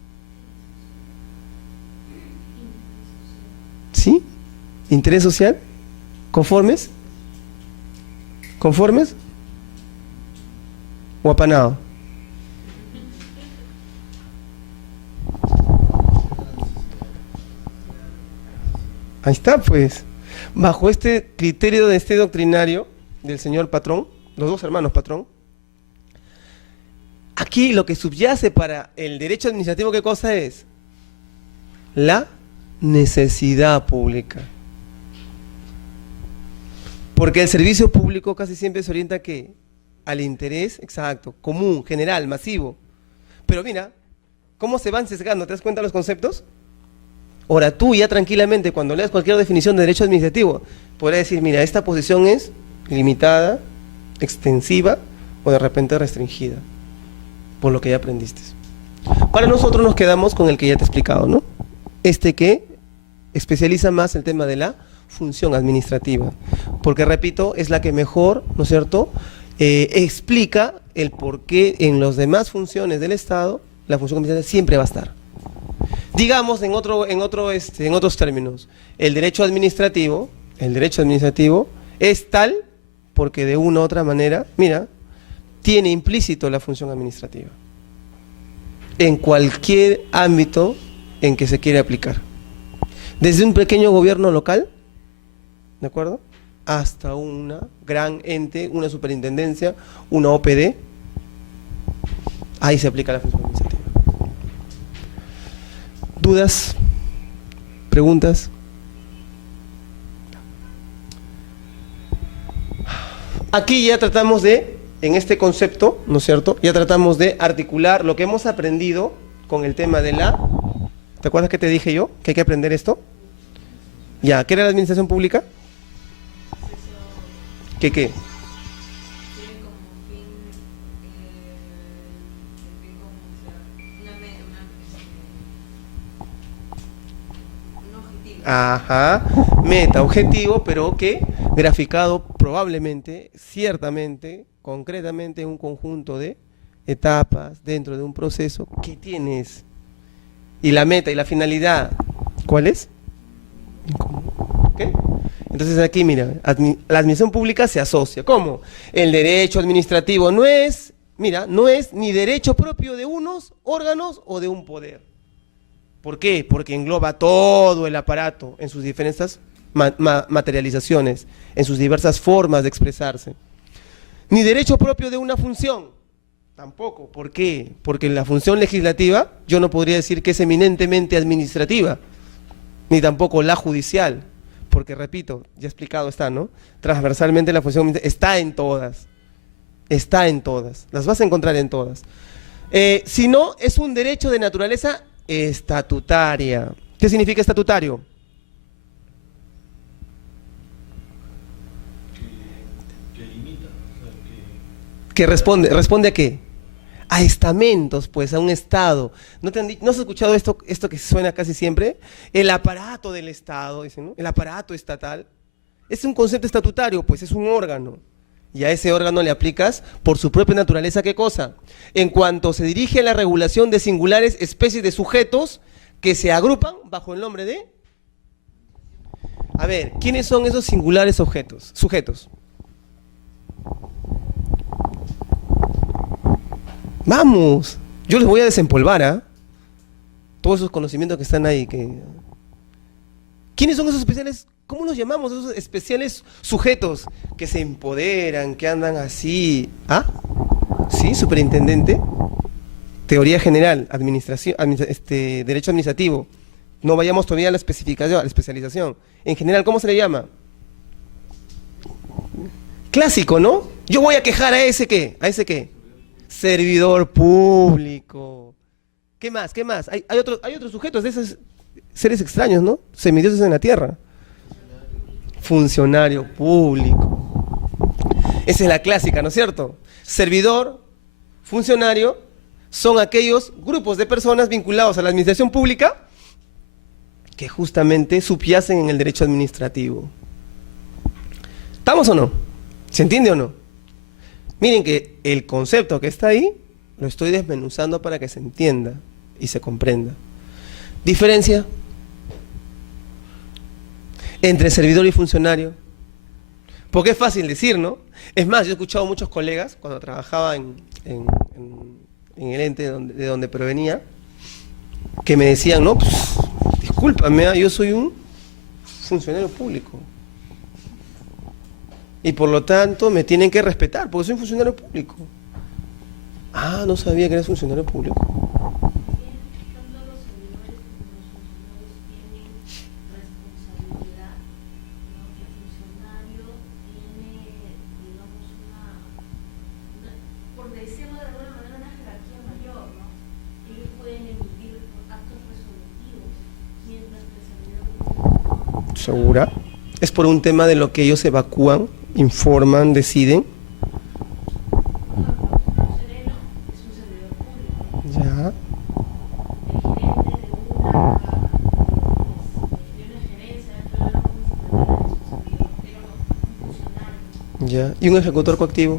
¿Sí? ¿Interés social? ¿Conformes? ¿Conformes? ¿O apanado? Ahí está, pues. Bajo este criterio de este doctrinario del señor Patrón, los dos hermanos Patrón, aquí lo que subyace para el derecho administrativo, ¿qué cosa es? La necesidad pública. Porque el servicio público casi siempre se orienta ¿a qué? Al interés, exacto, común, general, masivo. Pero mira, ¿cómo se van sesgando? ¿Te das cuenta de los conceptos? Ahora tú ya tranquilamente, cuando leas cualquier definición de derecho administrativo, podrás decir, mira, esta posición es limitada, extensiva o de repente restringida, por lo que ya aprendiste. Para nosotros nos quedamos con el que ya te he explicado, ¿no? Este que especializa más el tema de la función administrativa, porque repito, es la que mejor, ¿no es cierto?, explica el por qué en las demás funciones del Estado la función administrativa siempre va a estar. Digamos en otros términos, el derecho administrativo es tal porque de una u otra manera, mira, tiene implícito la función administrativa en cualquier ámbito en que se quiere aplicar. Desde un pequeño gobierno local, ¿de acuerdo?, hasta una gran ente, una superintendencia, una OPD, ahí se aplica la función administrativa. ¿Dudas? ¿Preguntas? Aquí ya tratamos de, en este concepto, ¿no es cierto?, ya tratamos de articular lo que hemos aprendido con el tema de la... ¿Te acuerdas que te dije yo que hay que aprender esto? Ya, ¿qué era la administración pública? ¿Qué? Tiene como fin, un objetivo. Ajá, meta, objetivo, pero que graficado probablemente, ciertamente, concretamente en un conjunto de etapas dentro de un proceso que tienes. Y la meta y la finalidad, ¿cuál es? ¿Ok? Entonces aquí, mira, la administración pública se asocia. ¿Cómo? El derecho administrativo no es ni derecho propio de unos órganos o de un poder. ¿Por qué? Porque engloba todo el aparato en sus diferentes materializaciones, en sus diversas formas de expresarse. Ni derecho propio de una función, tampoco. ¿Por qué? Porque la función legislativa yo no podría decir que es eminentemente administrativa, ni tampoco la judicial, porque repito, ya explicado está, ¿no? Transversalmente la función está en todas, las vas a encontrar en todas. Si no, es un derecho de naturaleza estatutaria. ¿Qué significa estatutario? Que limita, o sea, Que responde ¿a qué? A estamentos, pues, a un Estado. ¿No has escuchado esto que suena casi siempre? El aparato del Estado, dicen, ¿no? El aparato estatal. Es un concepto estatutario, pues es un órgano. Y a ese órgano le aplicas, por su propia naturaleza, ¿qué cosa? En cuanto se dirige a la regulación de singulares especies de sujetos que se agrupan bajo el nombre de... A ver, ¿quiénes son esos singulares sujetos? Vamos, Yo les voy a desempolvar, ¿ah? Todos esos conocimientos que están ahí. ¿Quiénes son esos especiales? ¿Cómo los llamamos? Esos especiales sujetos que se empoderan, que andan así. ¿Ah? ¿Sí? Superintendente. Teoría general, administración, derecho administrativo. No vayamos todavía a la especificación, a la especialización. En general, ¿cómo se le llama? Clásico, ¿no? Yo voy a quejar a ese ¿qué? ¿A ese qué? Servidor público. ¿Qué más? ¿Qué más? Hay otros sujetos de esos seres extraños, ¿no? Semidioses en la tierra. Funcionario público. Esa es la clásica, ¿no es cierto? Servidor, funcionario, son aquellos grupos de personas vinculados a la administración pública que justamente subyacen en el derecho administrativo. ¿Estamos o no? ¿Se entiende o no? Miren que el concepto que está ahí lo estoy desmenuzando para que se entienda y se comprenda. ¿Diferencia entre servidor y funcionario? Porque es fácil decir, ¿no? Es más, yo he escuchado a muchos colegas cuando trabajaba en el ente de donde provenía, que me decían, no, pues, discúlpame, yo soy un funcionario público. Y por lo tanto me tienen que respetar, porque soy un funcionario público. Ah, no sabía que eres funcionario público. Tanto los servidores como los funcionarios tienen responsabilidad, ¿no? El funcionario tiene, digamos, por decirlo de alguna manera, una jerarquía mayor, ¿no? Ellos pueden emitir actos resolutivos, mientras que el servidor público no. ¿Segura? Es por un tema de lo que ellos evacúan, informan, deciden. Sereno es un servidor público. Ya. El gerente de una gerencia dentro de la municipalidad es un servidor, pero un funcionario. Ya. ¿Y un ejecutor coactivo?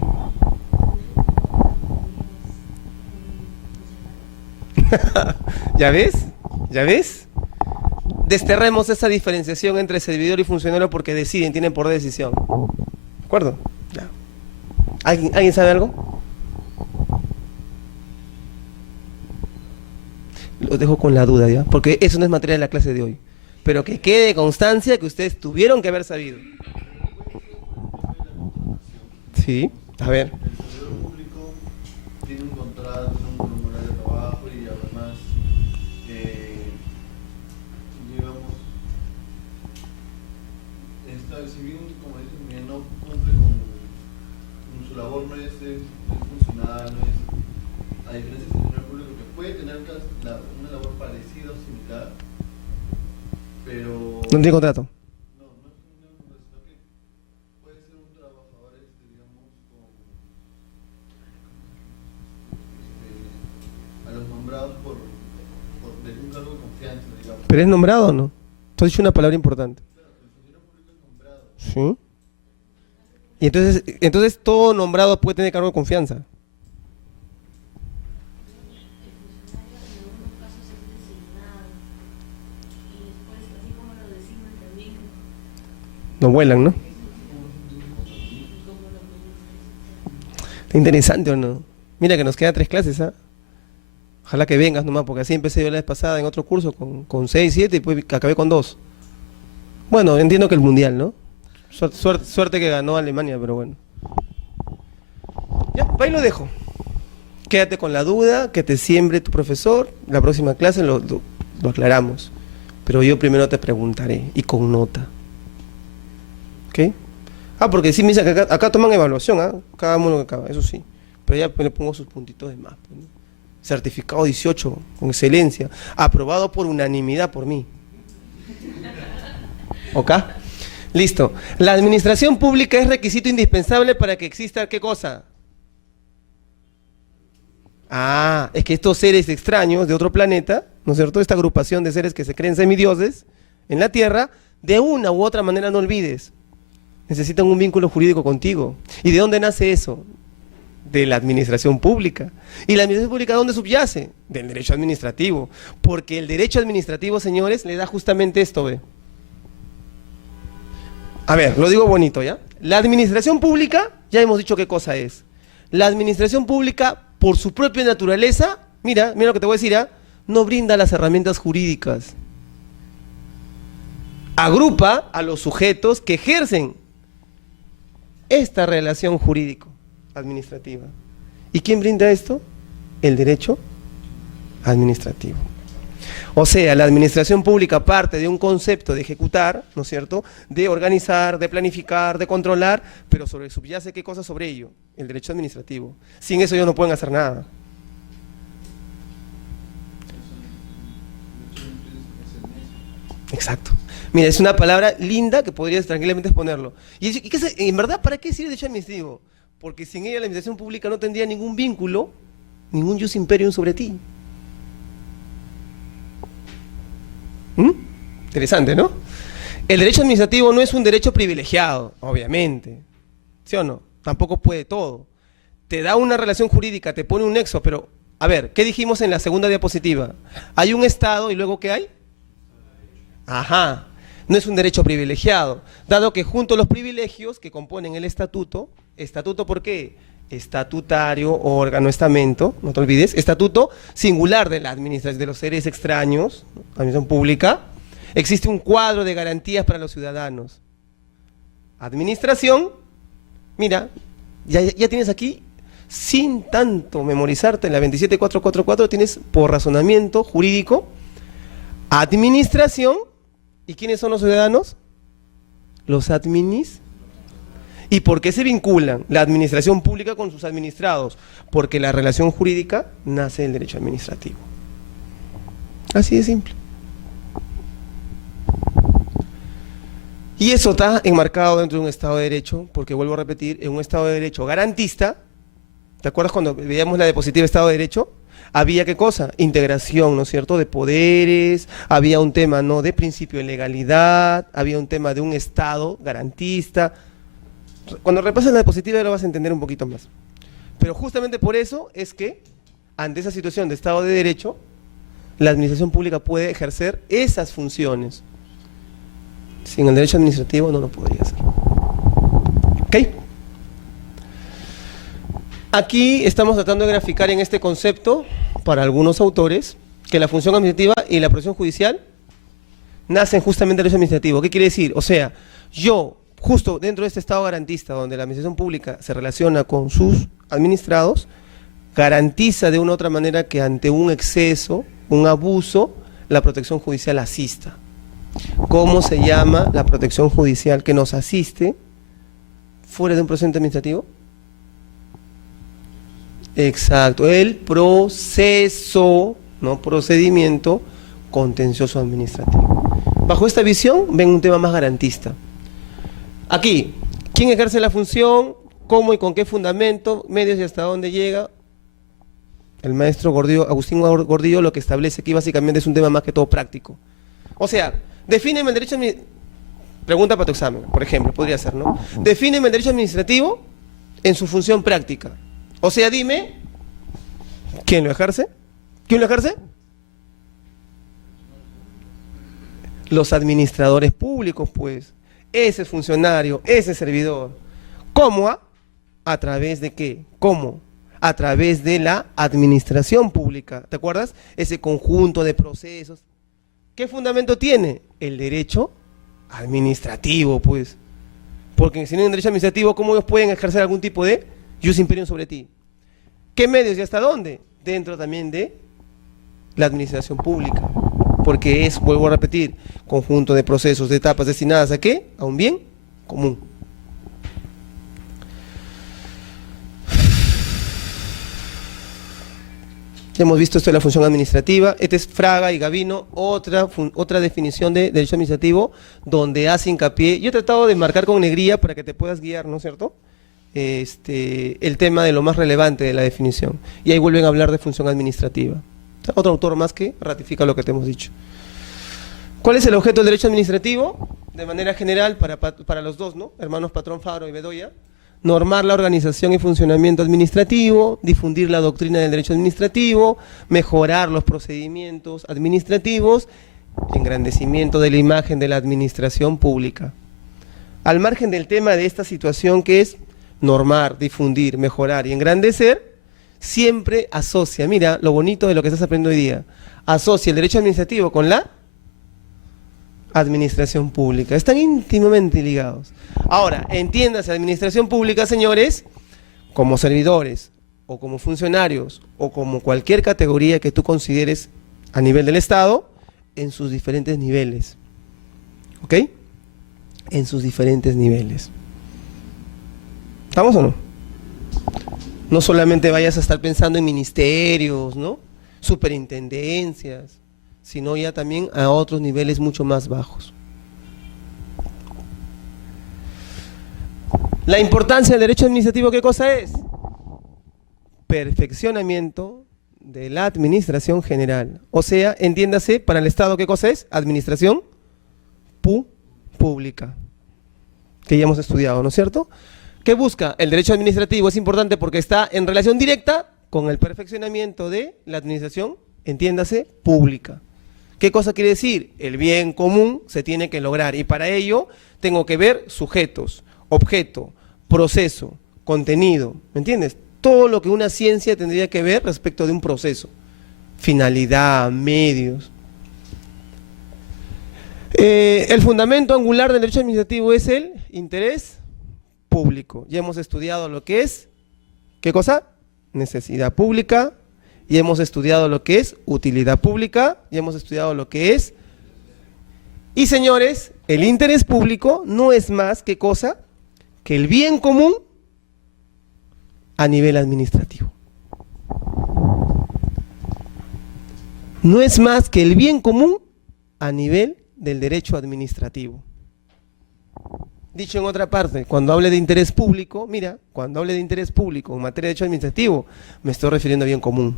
¿Ya ves? ¿Ya ves? Desterremos esa diferenciación entre servidor y funcionario porque deciden, tienen poder de decisión. ¿De acuerdo? Ya. ¿Alguien sabe algo? Los dejo con la duda, ¿ya? Porque eso no es materia de la clase de hoy. Pero que quede constancia que ustedes tuvieron que haber sabido. Sí, a ver. El servidor público tiene un contrato, tiene un formulario de trabajo y además, digamos, si bien, como dicen, bien, no cumple con su labor, no es funcional, no es, a diferencia del servidor público que puede tener una labor parecida o similar, pero No tiene contrato. no es un sino que puede ser un trabajador, digamos, a los nombrados de un cargo de confianza, digamos. ¿Pero es nombrado o no? Tú has dicho una palabra importante. Claro, el funcionario público es nombrado. Sí. Y entonces todo nombrado puede tener cargo de confianza. El funcionario en algunos casos es designado y después, así como lo designan también, No vuelan, ¿no? como lo ministros. ¿Está interesante o no? Mira que nos quedan 3 clases, ¿ah? Ojalá que vengas nomás, porque así empecé yo la vez pasada en otro curso con 6, 7 y después acabé con 2. Bueno, entiendo que el mundial, ¿no? Suerte que ganó Alemania, pero bueno. Ya, ahí lo dejo. Quédate con la duda, que te siembre tu profesor. La próxima clase lo aclaramos. Pero yo primero te preguntaré, y con nota. ¿Ok? Porque sí me dice que acá toman evaluación, ¿ah? Cada uno que acaba, eso sí. Pero ya le pongo sus puntitos de más. ¿No? Certificado 18, con excelencia. Aprobado por unanimidad por mí. ¿Ok? Listo. La administración pública es requisito indispensable para que exista, ¿qué cosa? Es que estos seres extraños de otro planeta, ¿no es cierto? Esta agrupación de seres que se creen semidioses en la Tierra, de una u otra manera no olvides, necesitan un vínculo jurídico contigo. ¿Y de dónde nace eso? De la administración pública. ¿Y la administración pública dónde subyace? Del derecho administrativo. Porque el derecho administrativo, señores, le da justamente esto, ¿ve? A ver, lo digo bonito, ¿ya? La administración pública, ya hemos dicho qué cosa es. La administración pública, por su propia naturaleza, mira lo que te voy a decir, ¿ah? No brinda las herramientas jurídicas. Agrupa a los sujetos que ejercen esta relación jurídico-administrativa. ¿Y quién brinda esto? El derecho administrativo. O sea, la administración pública parte de un concepto de ejecutar, ¿no es cierto?, de organizar, de planificar, de controlar, pero subyace ¿qué cosa sobre ello? El derecho administrativo. Sin eso ellos no pueden hacer nada. Exacto. Mira, es una palabra linda que podrías tranquilamente exponerlo. En verdad, ¿para qué sirve el derecho administrativo? Porque sin ella la administración pública no tendría ningún vínculo, ningún jus imperium sobre ti. Interesante, ¿no? El derecho administrativo no es un derecho privilegiado, obviamente. ¿Sí o no? Tampoco puede todo. Te da una relación jurídica, te pone un nexo, pero, a ver, ¿qué dijimos en la segunda diapositiva? Hay un Estado y luego ¿qué hay? Ajá. No es un derecho privilegiado, dado que junto a los privilegios que componen el estatuto, ¿estatuto por qué? Estatutario, órgano, estamento, no te olvides, estatuto singular de la administración de los seres extraños, administración pública, existe un cuadro de garantías para los ciudadanos. Administración, mira, ya tienes aquí, sin tanto memorizarte en la 27444, tienes por razonamiento jurídico, administración. ¿Y quiénes son los ciudadanos? Los ¿Y por qué se vinculan la administración pública con sus administrados? Porque la relación jurídica nace del derecho administrativo. Así de simple. Y eso está enmarcado dentro de un Estado de Derecho, porque vuelvo a repetir, en un Estado de Derecho garantista, ¿te acuerdas cuando veíamos la diapositiva Estado de Derecho? Había ¿qué cosa? Integración, ¿no es cierto?, de poderes, había un tema, ¿no?, de principio de legalidad, había un tema de un Estado garantista. Cuando repases la diapositiva lo vas a entender un poquito más. Pero justamente por eso es que, ante esa situación de Estado de Derecho, la administración pública puede ejercer esas funciones. Sin el derecho administrativo no lo podría hacer. ¿Ok? Aquí estamos tratando de graficar en este concepto, para algunos autores, que la función administrativa y la protección judicial nacen justamente del derecho administrativo. ¿Qué quiere decir? O sea, yo, justo dentro de este Estado garantista, donde la administración pública se relaciona con sus administrados, garantiza de una u otra manera que ante un exceso, un abuso, la protección judicial asista. ¿Cómo se llama la protección judicial que nos asiste fuera de un procedimiento administrativo? Exacto, el proceso, no procedimiento contencioso administrativo. Bajo esta visión ven un tema más garantista. Aquí, ¿quién ejerce la función? ¿Cómo y con qué fundamento? ¿Medios y hasta dónde llega? El maestro Gordillo, Agustín Gordillo, lo que establece aquí básicamente es un tema más que todo práctico. O sea, defíneme el derecho administrativo. Pregunta para tu examen, por ejemplo, podría ser, ¿no? Defíneme el derecho administrativo en su función práctica. O sea, dime, ¿quién lo ejerce? ¿Quién lo ejerce? Los administradores públicos, pues. Ese funcionario, ese servidor. ¿Cómo? ¿A través de qué? ¿Cómo? A través de la administración pública. ¿Te acuerdas? Ese conjunto de procesos. ¿Qué fundamento tiene? El derecho administrativo, pues. Porque si no hay un derecho administrativo, ¿cómo ellos pueden ejercer algún tipo de jus imperium sobre ti? ¿Qué medios y hasta dónde? Dentro también de la administración pública. Porque es, vuelvo a repetir, conjunto de procesos, de etapas destinadas ¿a qué? A un bien común. Ya hemos visto esto de la función administrativa. Este es Fraga y Gavino, otra definición de derecho administrativo donde hace hincapié. Yo he tratado de marcar con negrilla para que te puedas guiar, ¿no es cierto? El tema de lo más relevante de la definición. Y ahí vuelven a hablar de función administrativa. O sea, otro autor más que ratifica lo que te hemos dicho. ¿Cuál es el objeto del derecho administrativo? De manera general, para los dos, ¿no? Hermanos Patrón Faro y Bedoya. Normar la organización y funcionamiento administrativo, difundir la doctrina del derecho administrativo, mejorar los procedimientos administrativos, engrandecimiento de la imagen de la administración pública. Al margen del tema de esta situación que es normar, difundir, mejorar y engrandecer, siempre asocia, mira lo bonito de lo que estás aprendiendo hoy día, asocia el derecho administrativo con la administración pública. Están íntimamente ligados. Ahora, entiéndase administración pública, señores, como servidores, o como funcionarios, o como cualquier categoría que tú consideres a nivel del Estado, en sus diferentes niveles. ¿Ok? En sus diferentes niveles. ¿Estamos o no? No solamente vayas a estar pensando en ministerios, ¿no? Superintendencias, sino ya también a otros niveles mucho más bajos. La importancia del derecho administrativo, ¿qué cosa es? Perfeccionamiento de la administración general. O sea, entiéndase, para el Estado, ¿qué cosa es? Administración pública, que ya hemos estudiado, ¿no es cierto? ¿Qué busca? El derecho administrativo es importante porque está en relación directa con el perfeccionamiento de la administración, entiéndase, pública. ¿Qué cosa quiere decir? El bien común se tiene que lograr y para ello tengo que ver sujetos, objeto, proceso, contenido, ¿me entiendes? Todo lo que una ciencia tendría que ver respecto de un proceso, finalidad, medios. El fundamento angular del derecho administrativo es el interés público. Ya hemos estudiado lo que es, ¿qué cosa? Necesidad pública, y hemos estudiado lo que es utilidad pública, y hemos estudiado lo que es. Y señores, el interés público no es más que cosa que el bien común a nivel administrativo. No es más que el bien común a nivel del derecho administrativo. Dicho en otra parte, cuando hable de interés público, mira, cuando hable de interés público en materia de derecho administrativo, me estoy refiriendo a bien común.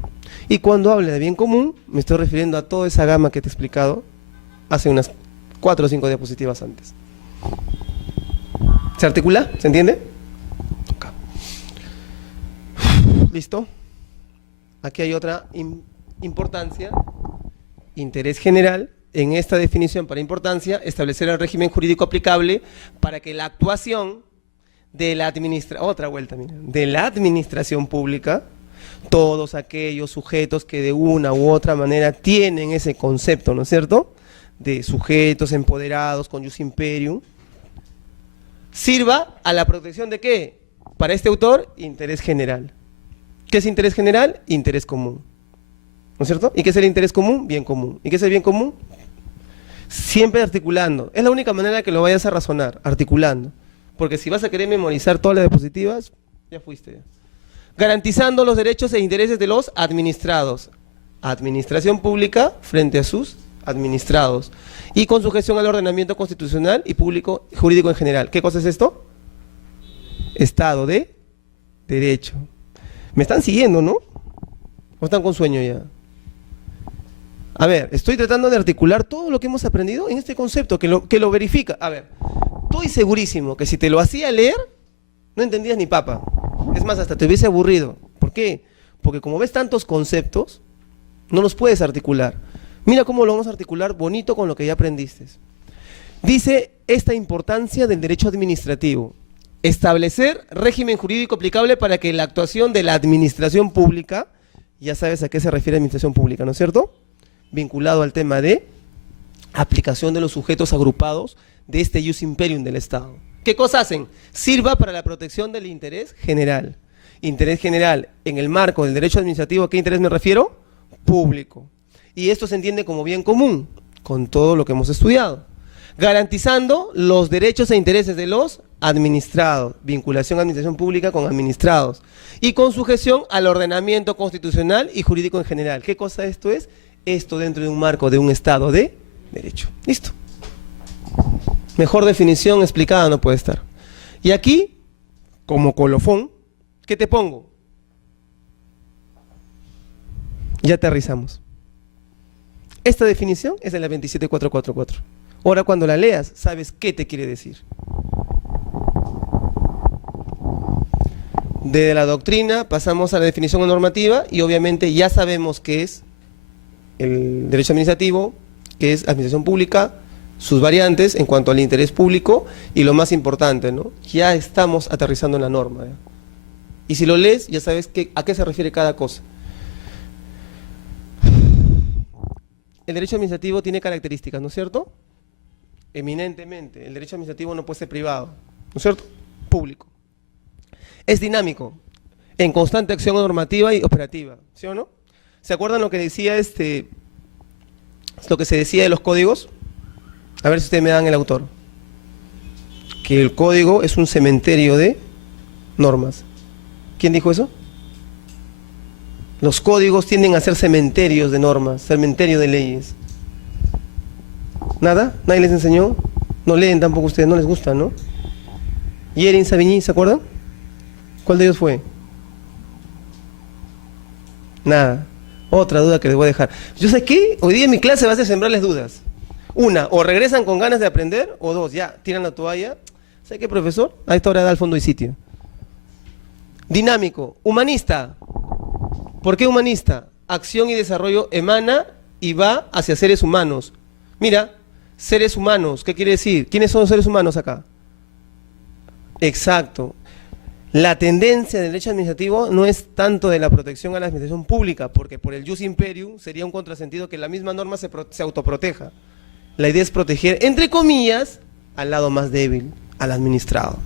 Y cuando hable de bien común, me estoy refiriendo a toda esa gama que te he explicado hace unas 4 o 5 diapositivas antes. ¿Se articula? ¿Se entiende? Okay. ¿Listo? Aquí hay otra importancia, interés general. En esta definición para importancia, establecer el régimen jurídico aplicable para que la actuación de la administración pública, todos aquellos sujetos que de una u otra manera tienen ese concepto, ¿no es cierto?, de sujetos empoderados con jus imperium, sirva a la protección de ¿qué? Para este autor, interés general. ¿Qué es interés general? Interés común. ¿No es cierto? ¿Y qué es el interés común? Bien común. ¿Y qué es el bien común? Siempre articulando. Es la única manera que lo vayas a razonar, articulando. Porque si vas a querer memorizar todas las diapositivas, ya fuiste. Garantizando los derechos e intereses de los administrados. Administración pública frente a sus administrados. Y con sujeción al ordenamiento constitucional y público jurídico en general. ¿Qué cosa es esto? Estado de Derecho. ¿Me están siguiendo, no? ¿O están con sueño ya? A ver, estoy tratando de articular todo lo que hemos aprendido en este concepto, que lo verifica. A ver, estoy segurísimo que si te lo hacía leer, no entendías ni papa. Es más, hasta te hubiese aburrido. ¿Por qué? Porque como ves tantos conceptos, no los puedes articular. Mira cómo lo vamos a articular bonito con lo que ya aprendiste. Dice esta importancia del derecho administrativo. Establecer régimen jurídico aplicable para que la actuación de la administración pública, ya sabes a qué se refiere administración pública, ¿no es cierto?, vinculado al tema de aplicación de los sujetos agrupados de este jus imperium del Estado. ¿Qué cosa hacen? Sirva para la protección del interés general. Interés general en el marco del derecho administrativo, ¿a qué interés me refiero? Público. Y esto se entiende como bien común, con todo lo que hemos estudiado. Garantizando los derechos e intereses de los administrados, vinculación a administración pública con administrados, y con sujeción al ordenamiento constitucional y jurídico en general. ¿Qué cosa esto es? Esto dentro de un marco de un Estado de Derecho. Listo. Mejor definición explicada no puede estar. Y aquí, como colofón, ¿qué te pongo? Ya aterrizamos. Esta definición es de la 27444. Ahora cuando la leas, sabes qué te quiere decir. De la doctrina pasamos a la definición normativa y obviamente ya sabemos qué es el derecho administrativo, que es administración pública, sus variantes en cuanto al interés público y lo más importante, ¿no? Ya estamos aterrizando en la norma, ¿eh? Y si lo lees, ya sabes a qué se refiere cada cosa. El derecho administrativo tiene características, ¿no es cierto? Eminentemente, el derecho administrativo no puede ser privado, ¿no es cierto? Público. Es dinámico, en constante acción normativa y operativa, ¿sí o no? ¿Se acuerdan lo que decía lo que se decía de los códigos? A ver si ustedes me dan el autor. Que el código es un cementerio de normas. ¿Quién dijo eso? Los códigos tienden a ser cementerios de normas, cementerio de leyes. ¿Nada? ¿Nadie les enseñó? No leen tampoco ustedes, no les gusta, ¿no? Yerin Savigny, ¿se acuerdan? ¿Cuál de ellos fue? Nada. Otra duda que les voy a dejar. Yo sé que hoy día en mi clase vas a sembrarles dudas. Una, o regresan con ganas de aprender, o dos, ya, tiran la toalla. ¿Sabe qué, profesor? A esta hora da al fondo y sitio. Dinámico, humanista. ¿Por qué humanista? Acción y desarrollo emana y va hacia seres humanos. Mira, seres humanos, ¿qué quiere decir? ¿Quiénes son los seres humanos acá? Exacto. La tendencia del derecho administrativo no es tanto de la protección a la administración pública, porque por el jus imperium sería un contrasentido que la misma norma se autoproteja. La idea es proteger, entre comillas, al lado más débil, al administrado.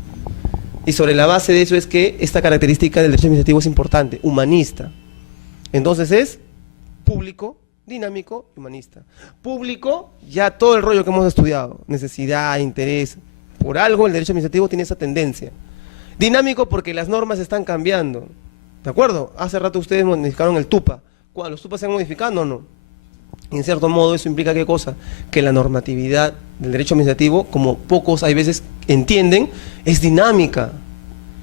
Y sobre la base de eso es que esta característica del derecho administrativo es importante, humanista. Entonces es público, dinámico, humanista. Público, ya todo el rollo que hemos estudiado, necesidad, interés, por algo el derecho administrativo tiene esa tendencia. Dinámico porque las normas están cambiando, ¿de acuerdo? Hace rato ustedes modificaron el TUPA. ¿Cuándo? ¿Los TUPA se han modificado o no? En cierto modo eso implica ¿qué cosa? Que la normatividad del derecho administrativo, como pocos hay veces entienden, es dinámica.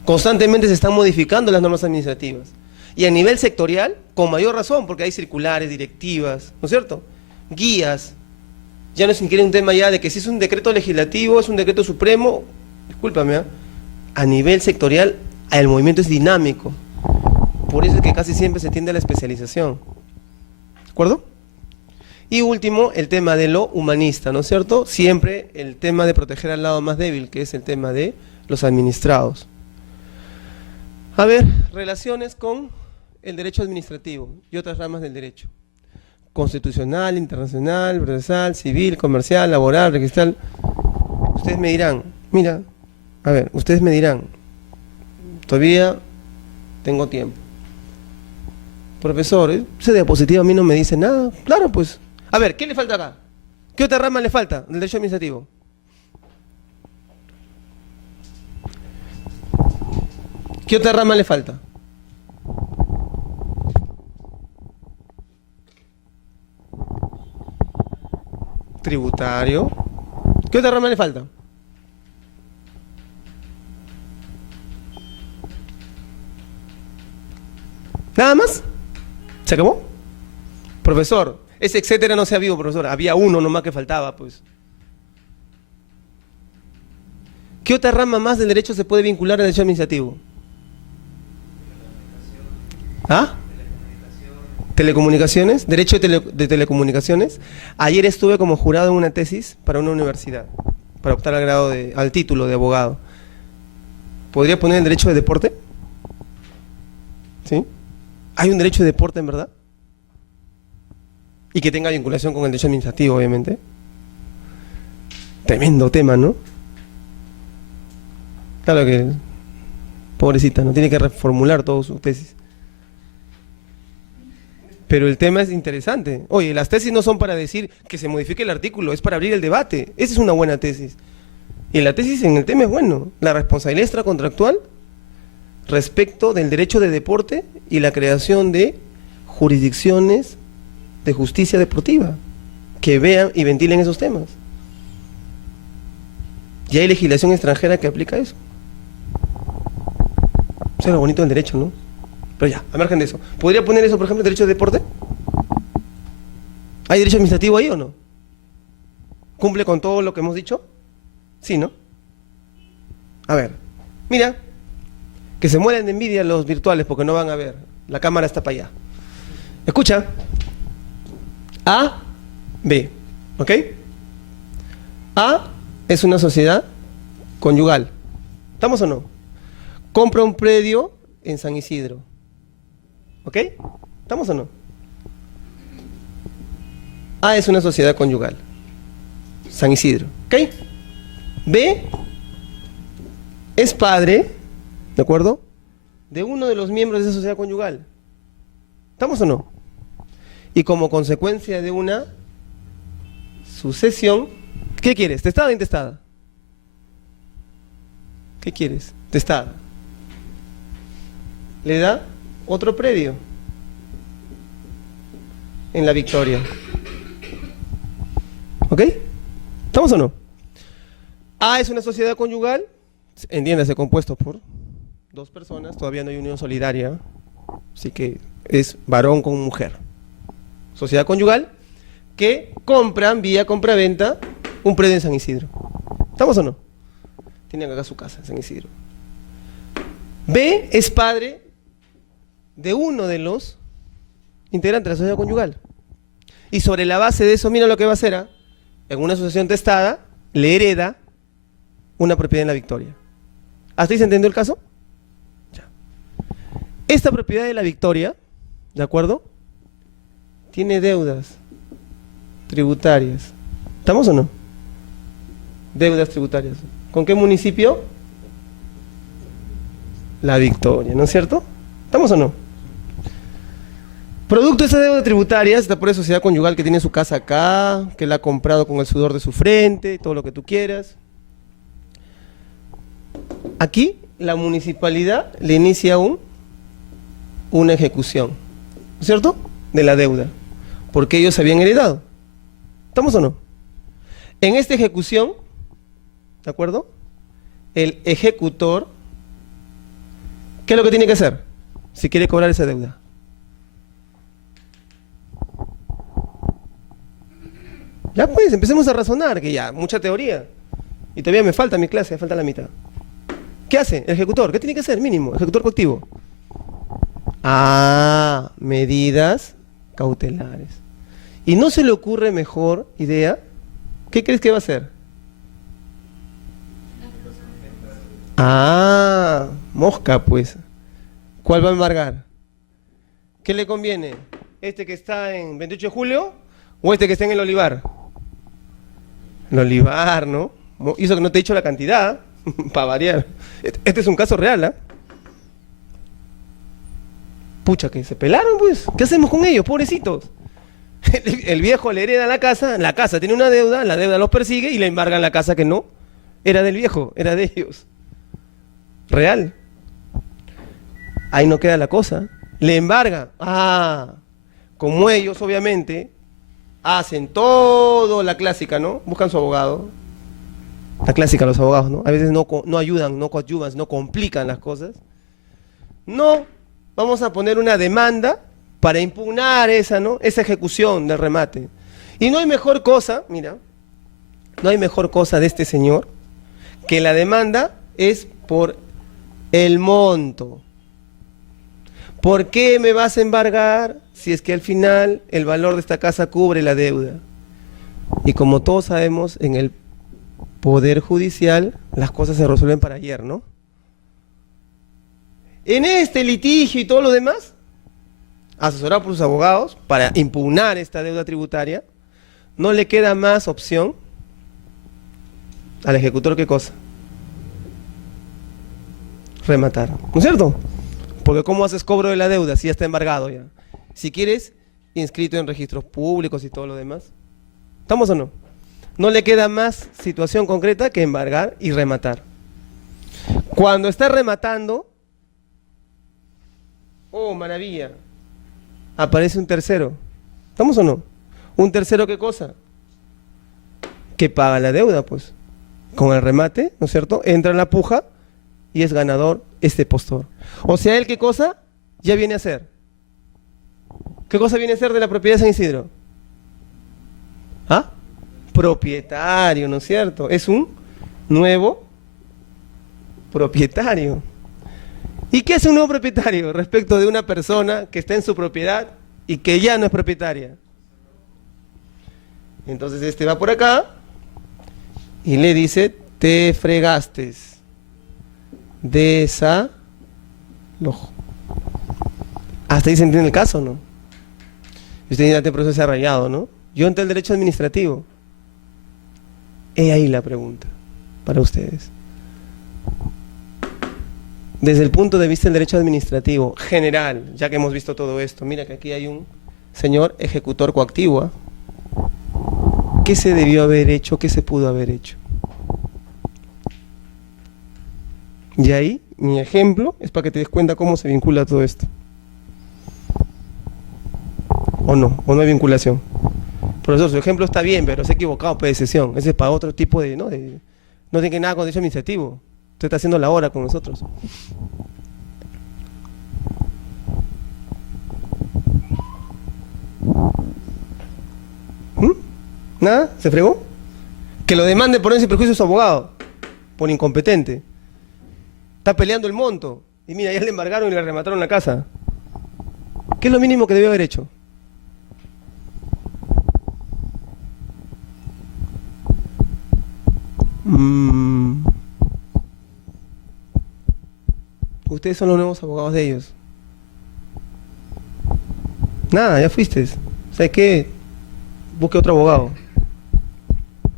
Constantemente se están modificando las normas administrativas. Y a nivel sectorial, con mayor razón, porque hay circulares, directivas, ¿no es cierto? Guías. Ya no se quiere un tema ya de que si es un decreto legislativo, es un decreto supremo, discúlpame, a nivel sectorial el movimiento es dinámico. Por eso es que casi siempre se tiende a la especialización. ¿De acuerdo? Y último, el tema de lo humanista, ¿no es cierto? Siempre el tema de proteger al lado más débil, que es el tema de los administrados. A ver, relaciones con el derecho administrativo y otras ramas del derecho. Constitucional, internacional, procesal, civil, comercial, laboral, registral. Ustedes me dirán, mira, a ver, ustedes me dirán, todavía tengo tiempo. Profesor, esa diapositiva a mí no me dice nada. Claro, pues. A ver, ¿qué le falta acá? ¿Qué otra rama le falta del derecho administrativo? ¿Qué otra rama le falta? Tributario. ¿Qué otra rama le falta? ¿Nada más? ¿Se acabó? Profesor, ese etcétera no se ha habido, profesor. Había uno nomás que faltaba, pues. ¿Qué otra rama más del derecho se puede vincular al derecho administrativo? ¿Ah? Telecomunicaciones, derecho de telecomunicaciones. Ayer estuve como jurado en una tesis para una universidad, para optar al título de abogado. ¿Podría poner el derecho de deporte? ¿Sí? ¿Hay un derecho de deporte en verdad? Y que tenga vinculación con el derecho administrativo, obviamente. Tremendo tema, ¿no? Claro que, pobrecita, no tiene que reformular toda su tesis. Pero el tema es interesante. Oye, las tesis no son para decir que se modifique el artículo, es para abrir el debate. Esa es una buena tesis. Y la tesis en el tema es bueno. La responsabilidad extracontractual respecto del derecho de deporte y la creación de jurisdicciones de justicia deportiva que vean y ventilen esos temas. Y hay legislación extranjera que aplica eso. Eso es lo bonito del derecho, ¿no? Pero ya, al margen de eso. ¿Podría poner eso, por ejemplo, derecho de deporte? ¿Hay derecho administrativo ahí o no? ¿Cumple con todo lo que hemos dicho? Sí, ¿no? A ver, mira, que se mueren de envidia los virtuales porque no van a ver. La cámara está para allá. Escucha. A, B, ¿ok? A es una sociedad conyugal. ¿Estamos o no? Compra un predio en San Isidro. ¿Ok? ¿Estamos o no? A es una sociedad conyugal. San Isidro. ¿Ok? B es padre, ¿de acuerdo?, de uno de los miembros de esa sociedad conyugal. ¿Estamos o no? Y como consecuencia de una sucesión, ¿qué quieres? ¿Testada o intestada? ¿Qué quieres? Testada. Le da otro predio en La Victoria. ¿Ok? ¿Estamos o no? A es una sociedad conyugal, entiéndase, compuesto por dos personas, todavía no hay unión solidaria, así que es varón con mujer. Sociedad conyugal que compran vía compra-venta un predio en San Isidro. ¿Estamos o no? Tienen acá su casa en San Isidro. B es padre de uno de los integrantes de la sociedad conyugal. Y sobre la base de eso, mira lo que va a hacer, en una asociación testada, le hereda una propiedad en La Victoria. ¿Hasta ahí se entendió el caso? Ya. Esta propiedad de La Victoria, ¿de acuerdo?, tiene deudas tributarias. ¿Estamos o no? Deudas tributarias. ¿Con qué municipio? La Victoria, ¿no es cierto? ¿Estamos o no? Producto de esa deuda tributaria, esta por sociedad conyugal que tiene su casa acá, que la ha comprado con el sudor de su frente, todo lo que tú quieras. Aquí la municipalidad le inicia una ejecución, ¿no es cierto?, de la deuda, porque ellos habían heredado. ¿Estamos o no? En esta ejecución, ¿de acuerdo?, el ejecutor, ¿qué es lo que tiene que hacer si quiere cobrar esa deuda? Ya pues, empecemos a razonar, que ya, mucha teoría. Y todavía me falta mi clase, me falta la mitad. ¿Qué hace el ejecutor? ¿Qué tiene que hacer? Mínimo, ejecutor coactivo. Ah, medidas cautelares. ¿Y no se le ocurre mejor idea? ¿Qué crees que va a hacer? Ah, mosca pues. ¿Cuál va a embargar? ¿Qué le conviene? ¿Este que está en 28 de julio o este que está en el Olivar? El Olivar, ¿no? Hizo que no te he dicho la cantidad, para variar. Este es un caso real, ¿ah? Pucha, que se pelaron, pues. ¿Qué hacemos con ellos, pobrecitos? El viejo le hereda la casa tiene una deuda, la deuda los persigue y le embargan la casa que no era del viejo, era de ellos. Real. Ahí no queda la cosa. Le embarga. Ah, como ellos, obviamente, hacen todo la clásica, ¿no? Buscan su abogado. La clásica, los abogados, ¿no? A veces no ayudan, no coadyuvan, no complican las cosas. No, vamos a poner una demanda para impugnar esa, ¿no?, esa ejecución del remate. Y no hay mejor cosa, mira, no hay mejor cosa de este señor que la demanda es por el monto. ¿Por qué me vas a embargar si es que al final el valor de esta casa cubre la deuda? Y como todos sabemos, en el Poder Judicial las cosas se resuelven para ayer, ¿no? En este litigio y todo lo demás, asesorado por sus abogados para impugnar esta deuda tributaria, no le queda más opción al ejecutor, ¿qué cosa? Rematar, ¿no es cierto? Porque ¿cómo haces cobro de la deuda si ya está embargado ya? Si quieres, inscrito en registros públicos y todo lo demás. ¿Estamos o no? No le queda más situación concreta que embargar y rematar. Cuando está rematando, oh, maravilla, aparece un tercero. ¿Estamos o no? ¿Un tercero qué cosa? Que paga la deuda, pues. Con el remate, ¿no es cierto? Entra en la puja y es ganador este postor. O sea, ¿él qué cosa? Ya viene a ser. ¿Qué cosa viene a ser de la propiedad de San Isidro? ¿Ah? Propietario, ¿no es cierto? Es un nuevo propietario. ¿Y qué hace un nuevo propietario respecto de una persona que está en su propiedad y que ya no es propietaria? Entonces este va por acá y le dice, te fregaste, desalojo. Hasta ahí se entiende el caso, ¿no? Y usted dice, este proceso se ha rayado, ¿no? Yo entré el derecho administrativo. He ahí la pregunta para ustedes. Desde el punto de vista del derecho administrativo general, ya que hemos visto todo esto, mira que aquí hay un señor ejecutor coactivo, ¿eh? ¿Qué se debió haber hecho? ¿Qué se pudo haber hecho? Y ahí, mi ejemplo es para que te des cuenta cómo se vincula todo esto. ¿O no? ¿O no hay vinculación? Profesor, su ejemplo está bien, pero se ha equivocado, pues, de sesión. Ese es para otro tipo de, ¿no? No tiene nada con derecho administrativo. Usted está haciendo la hora con nosotros. ¿Nada? ¿Se fregó? Que lo demande por ese perjuicio a su abogado, por incompetente. Está peleando el monto. Y mira, ya le embargaron y le remataron la casa. ¿Qué es lo mínimo que debió haber hecho? Ustedes son los nuevos abogados de ellos. Nada, ya fuiste. ¿Sabes qué? Busque otro abogado.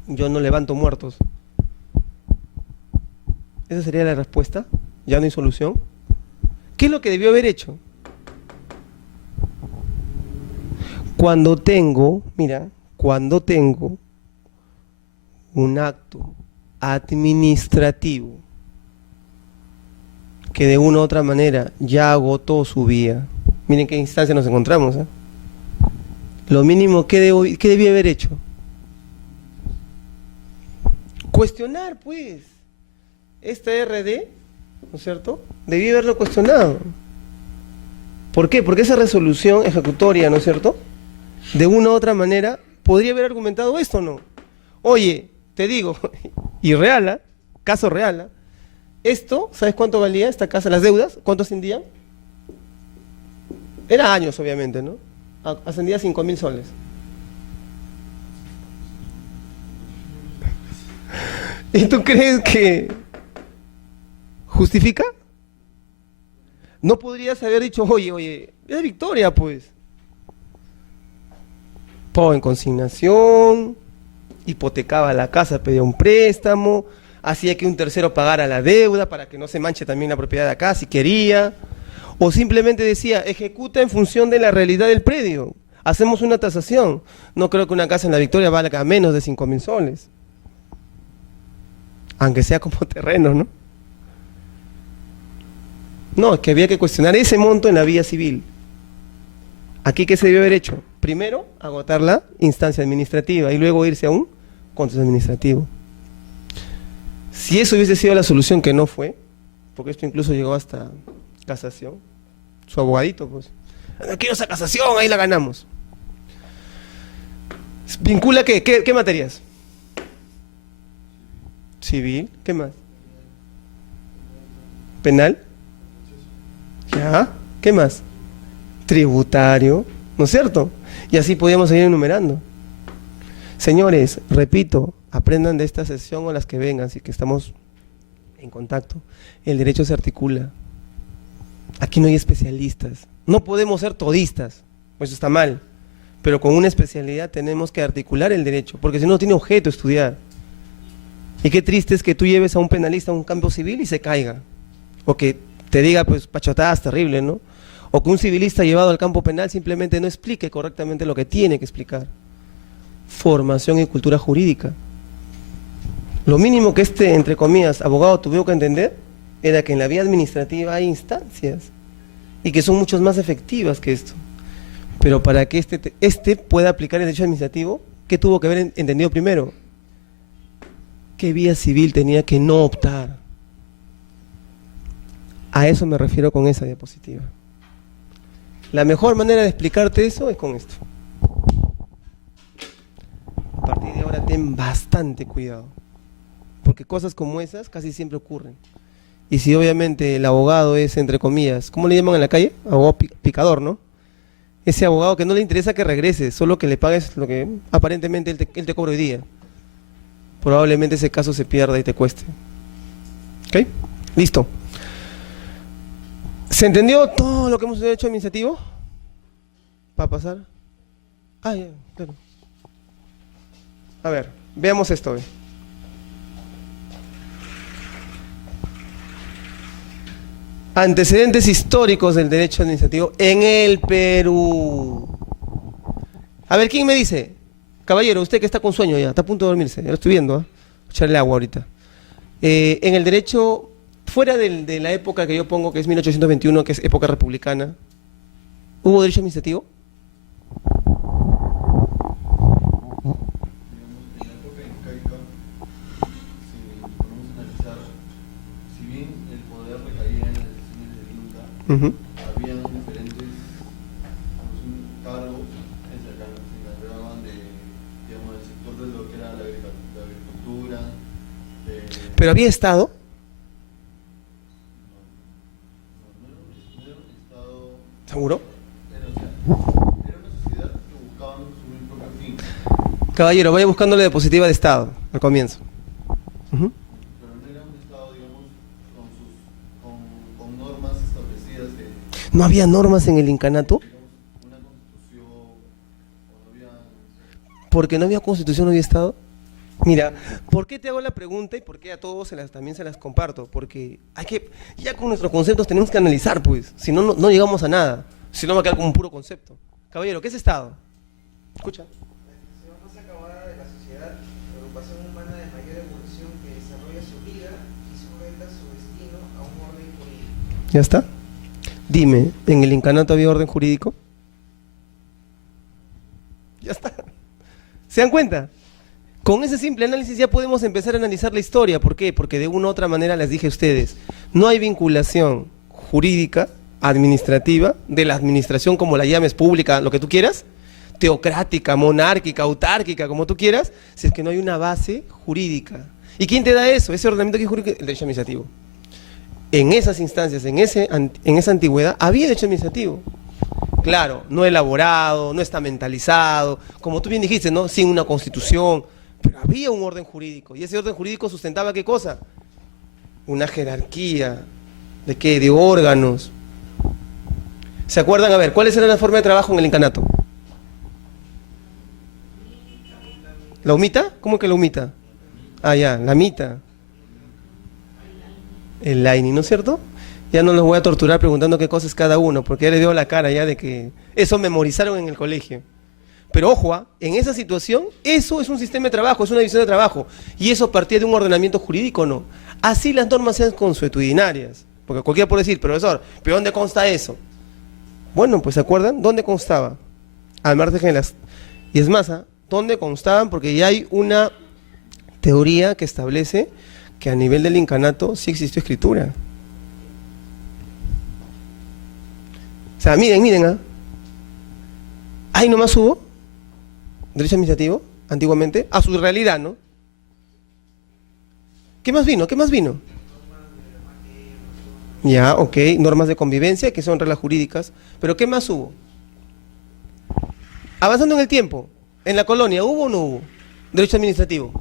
Yo no levanto muertos. ¿Esa sería la respuesta? ¿Ya no hay solución? ¿Qué es lo que debió haber hecho? Cuando tengo un acto administrativo que de una u otra manera ya agotó su vía, miren qué instancia nos encontramos, ¿eh? Lo mínimo que debía haber hecho. Cuestionar, pues, esta RD, ¿no es cierto? Debía haberlo cuestionado. ¿Por qué? Porque esa resolución ejecutoria, ¿no es cierto?, de una u otra manera, podría haber argumentado esto, ¿no? Oye, te digo, y real, caso real, esto, ¿sabes cuánto valía esta casa? Las deudas, ¿cuánto ascendían? Era años, obviamente, ¿no? Ascendía a 5.000 soles. ¿Y tú crees que justifica? No podrías haber dicho, oye, es victoria, pues. Pago en consignación, hipotecaba la casa, pedía un préstamo, hacía que un tercero pagara la deuda para que no se manche también la propiedad de acá, si quería. O simplemente decía, ejecuta en función de la realidad del predio. Hacemos una tasación. No creo que una casa en La Victoria valga menos de 5.000 soles. Aunque sea como terreno, ¿no? No, es que había que cuestionar ese monto en la vía civil. Aquí, ¿qué se debió haber hecho? Primero, agotar la instancia administrativa y luego irse a un contencioso administrativo. Si eso hubiese sido la solución, que no fue, porque esto incluso llegó hasta casación, su abogadito, pues, no quiero esa casación, ahí la ganamos. ¿Vincula qué? ¿Qué materias? Civil, ¿qué más? ¿Penal? ¿Ya? ¿Qué más? Tributario, ¿no es cierto? Y así podíamos seguir enumerando. Señores, repito, aprendan de esta sesión o las que vengan, así que estamos en contacto. El derecho se articula. Aquí no hay especialistas. No podemos ser todistas, pues eso está mal. Pero con una especialidad tenemos que articular el derecho, porque si no, no tiene objeto estudiar. Y qué triste es que tú lleves a un penalista a un campo civil y se caiga. O que te diga, pues, pachotadas terribles, ¿no? O que un civilista llevado al campo penal simplemente no explique correctamente lo que tiene que explicar. Formación y cultura jurídica. Lo mínimo que este, entre comillas, abogado tuvo que entender era que en la vía administrativa hay instancias y que son mucho más efectivas que esto. Pero para que este pueda aplicar el derecho administrativo, ¿qué tuvo que haber entendido primero? ¿Qué vía civil tenía que no optar? A eso me refiero con esa diapositiva. La mejor manera de explicarte eso es con esto. A partir de ahora ten bastante cuidado, porque cosas como esas casi siempre ocurren. Y si obviamente el abogado es, entre comillas, ¿cómo le llaman en la calle? Abogado picador, ¿no? Ese abogado que no le interesa que regrese, solo que le pagues lo que aparentemente él te cobra hoy día. Probablemente ese caso se pierda y te cueste. ¿Ok? Listo. ¿Se entendió todo lo que hemos hecho administrativo? ¿Va a pasar? Ah, ya, claro. A ver, veamos esto. Ve. Antecedentes históricos del derecho administrativo en el Perú. A ver, ¿quién me dice? Caballero, usted que está con sueño ya, está a punto de dormirse, ya lo estoy viendo, echarle agua ahorita. En el derecho, fuera de la época que yo pongo, que es 1821, que es época republicana, ¿hubo derecho administrativo? Digamos, en la época incaica, si podemos analizar, si bien el poder recaía en las decisiones del Inca, habían diferentes cargos que se encargaban de, digamos, del sector de lo que era la agricultura. ¿Pero había Estado? No era un Estado, ¿Seguro? era una sociedad que buscaban su propio fin, Caballero, vaya buscándole diapositiva de Estado, al comienzo. Ujú. pero no era un Estado, digamos, con normas establecidas de, ¿No había normas en el incanato? digamos, una constitución, o no había... ¿Porque no había constitución, no había Estado? Mira, ¿por qué te hago la pregunta y por qué a todos también se las comparto? Porque hay que, ya con nuestros conceptos tenemos que analizar, pues, si no, no llegamos a nada, si no va a quedar como un puro concepto. Caballero, ¿qué es Estado? Escucha. La expresión más acabada de la sociedad, la agrupación humana de mayor evolución que desarrolla su vida y sujeta su destino a un orden jurídico. ¿Ya está? Dime, ¿en el incanato había orden jurídico? Ya está. ¿Se dan cuenta? Con ese simple análisis ya podemos empezar a analizar la historia. ¿Por qué? Porque de una u otra manera les dije a ustedes, no hay vinculación jurídica, administrativa, de la administración como la llames, pública, lo que tú quieras, teocrática, monárquica, autárquica, como tú quieras, si es que no hay una base jurídica. ¿Y quién te da eso? Ese ordenamiento jurídico, el derecho administrativo. En esas instancias, en esa antigüedad, había derecho administrativo. Claro, no elaborado, no estamentalizado, como tú bien dijiste, ¿no? Sin una constitución, pero había un orden jurídico. ¿Y ese orden jurídico sustentaba qué cosa? Una jerarquía. ¿De qué? De órganos. ¿Se acuerdan? A ver, ¿cuáles eran las formas de trabajo en el incanato? ¿La humita? ¿Cómo que la humita? Ah, ya, la mita. El laini, ¿no es cierto? Ya no los voy a torturar preguntando qué cosa es cada uno, porque ya les veo la cara ya de que eso memorizaron en el colegio. Pero ojo, en esa situación, eso es un sistema de trabajo, es una división de trabajo. Y eso partía de un ordenamiento jurídico, ¿no? Así las normas sean consuetudinarias. Porque cualquiera puede decir, profesor, ¿pero dónde consta eso? Bueno, pues ¿se acuerdan? ¿Dónde constaba? Al margen de las... Y es más, ¿dónde constaban? Porque ya hay una teoría que establece que a nivel del incanato sí existió escritura. O sea, miren, ahí nomás hubo derecho administrativo, antiguamente, a su realidad, ¿no? ¿Qué más vino? Ya, ok, normas de convivencia, que son reglas jurídicas, pero ¿qué más hubo? Avanzando en el tiempo, en la colonia, ¿hubo o no hubo derecho administrativo?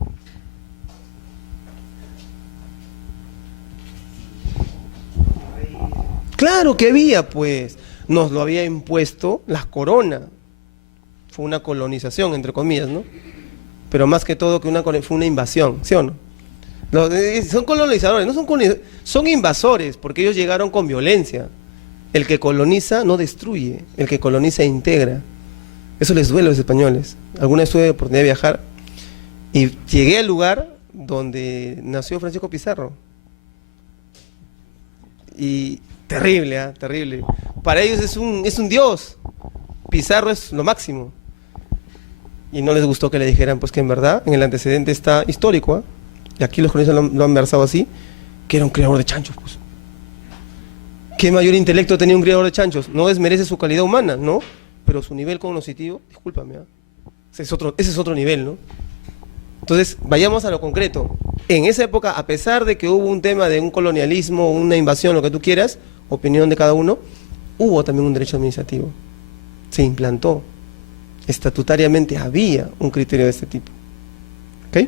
Claro que había, pues, nos lo había impuesto las coronas. Fue una colonización, entre comillas, ¿no? Pero más que todo fue una invasión, ¿sí o no? Son colonizadores, no son colonizadores, son invasores, porque ellos llegaron con violencia. El que coloniza no destruye, el que coloniza integra. Eso les duele a los españoles. Alguna vez tuve la oportunidad de viajar y llegué al lugar donde nació Francisco Pizarro. Y terrible, terrible. Para ellos es un dios. Pizarro es lo máximo. Y no les gustó que le dijeran, pues que en verdad, en el antecedente está histórico, y aquí los cronistas lo han versado así, que era un criador de chanchos, pues. ¿Qué mayor intelecto tenía un criador de chanchos? No desmerece su calidad humana, ¿no? Pero su nivel cognoscitivo, discúlpame, ese es otro nivel, ¿no? Entonces, vayamos a lo concreto. En esa época, a pesar de que hubo un tema de un colonialismo, una invasión, lo que tú quieras, opinión de cada uno, hubo también un derecho administrativo. Se implantó. Estatutariamente había un criterio de este tipo. ¿Ok?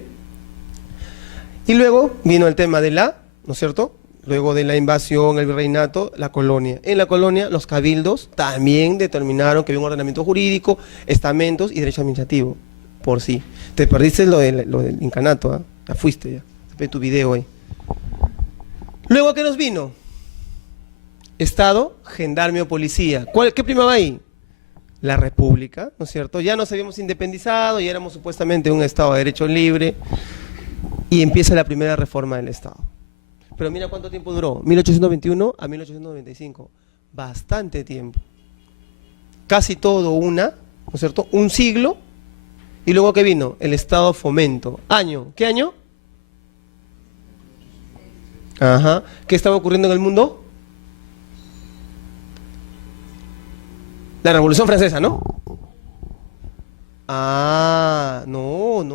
Y luego vino el tema de ¿no es cierto?, Luego de la invasión, el virreinato, la colonia. En la colonia, los cabildos también determinaron que había un ordenamiento jurídico, estamentos y derecho administrativo, por sí. Te perdiste lo del incanato, ¿ah? Ya fuiste, ya. Ve tu video ahí. Luego, ¿qué nos vino? Estado, gendarme o policía. ¿Qué primaba ahí? La república, ¿no es cierto? Ya nos habíamos independizado y éramos supuestamente un Estado de derecho libre y empieza la primera reforma del Estado. Pero mira cuánto tiempo duró, 1821 a 1895, bastante tiempo. Casi todo ¿no es cierto? Un siglo, y luego ¿qué vino? El Estado Fomento. ¿Año? ¿Qué año? Ajá. ¿Qué estaba ocurriendo en el mundo? La Revolución Francesa, ¿no? Ah, no.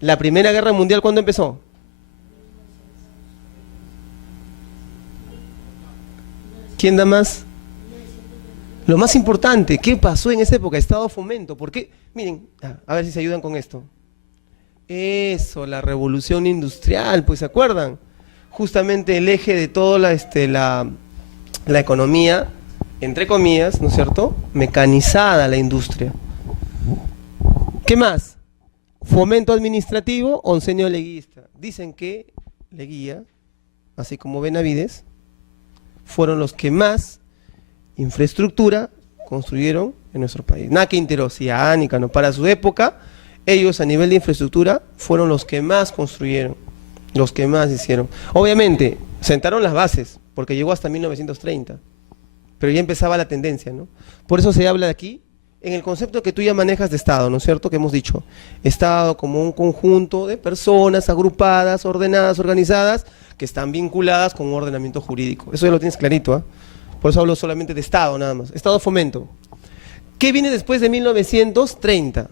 La Primera Guerra Mundial, ¿cuándo empezó? ¿Quién da más? Lo más importante, ¿qué pasó en esa época? Estado Fomento. ¿Por qué? Miren, a ver si se ayudan con esto. Eso, la revolución industrial, pues ¿se acuerdan? Justamente el eje de toda la economía, entre comillas, ¿no es cierto? Mecanizada la industria. ¿Qué más? Fomento administrativo, oncenio leguista. Dicen que Leguía, así como Benavides, fueron los que más infraestructura construyeron en nuestro país. Nada que Interoceánica, ni Cano. Para su época, ellos a nivel de infraestructura fueron los que más construyeron, los que más hicieron. Obviamente, sentaron las bases, porque llegó hasta 1930, pero ya empezaba la tendencia, ¿no? Por eso se habla de aquí, en el concepto que tú ya manejas de Estado, ¿no es cierto? Que hemos dicho, Estado como un conjunto de personas agrupadas, ordenadas, organizadas, que están vinculadas con un ordenamiento jurídico. Eso ya lo tienes clarito, ¿ah? Por eso hablo solamente de Estado nada más. Estado Fomento. ¿Qué viene después de 1930?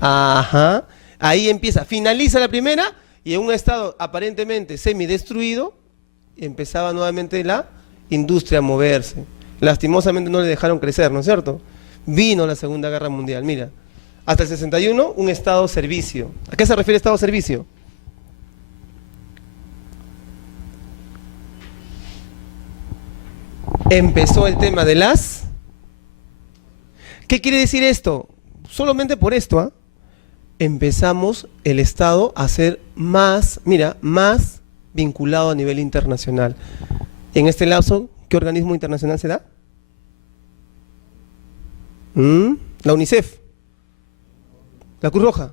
Ajá. Ahí empieza, finaliza la primera y en un estado aparentemente semidestruido, empezaba nuevamente la industria a moverse. Lastimosamente no le dejaron crecer, ¿no es cierto? Vino la Segunda Guerra Mundial, mira. Hasta el 61, un estado servicio. ¿A qué se refiere estado servicio? Empezó el tema de las... ¿Qué quiere decir esto? Solamente por esto, ¿ah? Empezamos el Estado a ser más, mira, más vinculado a nivel internacional. En este lapso, ¿qué organismo internacional se da? La UNICEF, la Cruz Roja,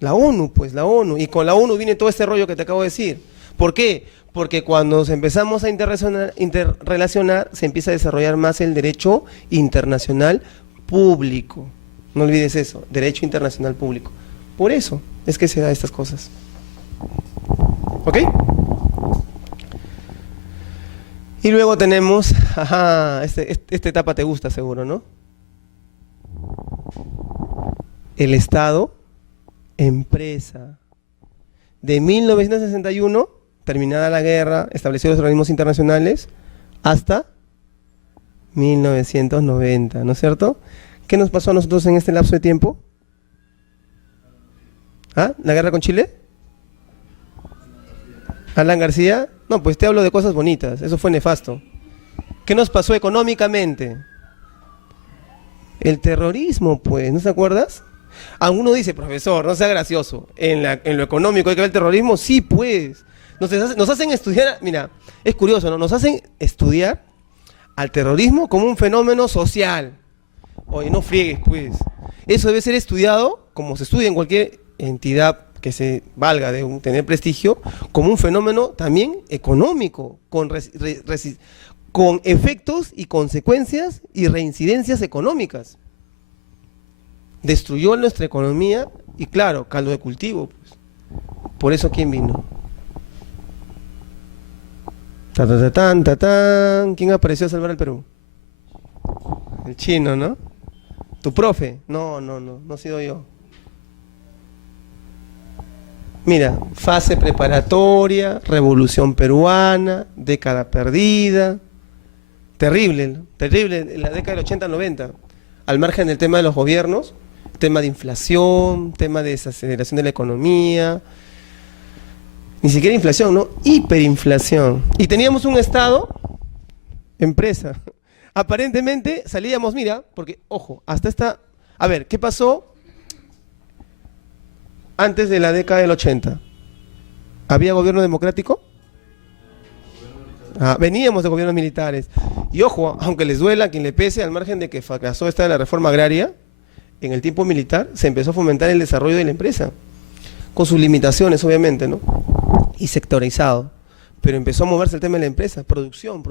la ONU, pues la ONU. Y con la ONU viene todo este rollo que te acabo de decir. ¿Por qué? Porque cuando nos empezamos a interrelacionar, se empieza a desarrollar más el derecho internacional público. No olvides eso, derecho internacional público. Por eso es que se da estas cosas. ¿Ok? Y luego tenemos, esta etapa te gusta seguro, ¿no? El Estado, empresa. De 1961, terminada la guerra, estableció los organismos internacionales, hasta 1990, ¿no es cierto? ¿Qué nos pasó a nosotros en este lapso de tiempo? ¿Ah? ¿La guerra con Chile? ¿Alan García? No, pues te hablo de cosas bonitas, eso fue nefasto. ¿Qué nos pasó económicamente? El terrorismo, pues, ¿no te acuerdas? Alguno dice, profesor, no sea gracioso, en lo económico hay que ver el terrorismo, sí, pues. Nos hacen estudiar, mira, es curioso, ¿no? Nos hacen estudiar al terrorismo como un fenómeno social. Oye, no friegues, pues. Eso debe ser estudiado, como se estudia en cualquier entidad que se valga de tener prestigio, como un fenómeno también económico, con efectos y consecuencias y reincidencias económicas. Destruyó nuestra economía y claro, caldo de cultivo, pues. Por eso, ¿quién vino? ¿Quién apareció a salvar al Perú? El chino, ¿no? ¿Tu profe? No ha sido yo. Mira, fase preparatoria, revolución peruana, década perdida. Terrible, terrible, la década del 80-90. Al margen del tema de los gobiernos, tema de inflación, tema de desaceleración de la economía. Ni siquiera inflación, ¿no? Hiperinflación. Y teníamos un Estado, empresa. Aparentemente salíamos, mira, porque, ojo, hasta esta... A ver, ¿qué pasó antes de la década del 80? ¿Había gobierno democrático? Veníamos de gobiernos militares. Y ojo, aunque les duela, a quien le pese, al margen de que fracasó esta de la reforma agraria, en el tiempo militar se empezó a fomentar el desarrollo de la empresa, con sus limitaciones, obviamente, ¿no? Y sectorizado. Pero empezó a moverse el tema de la empresa, producción.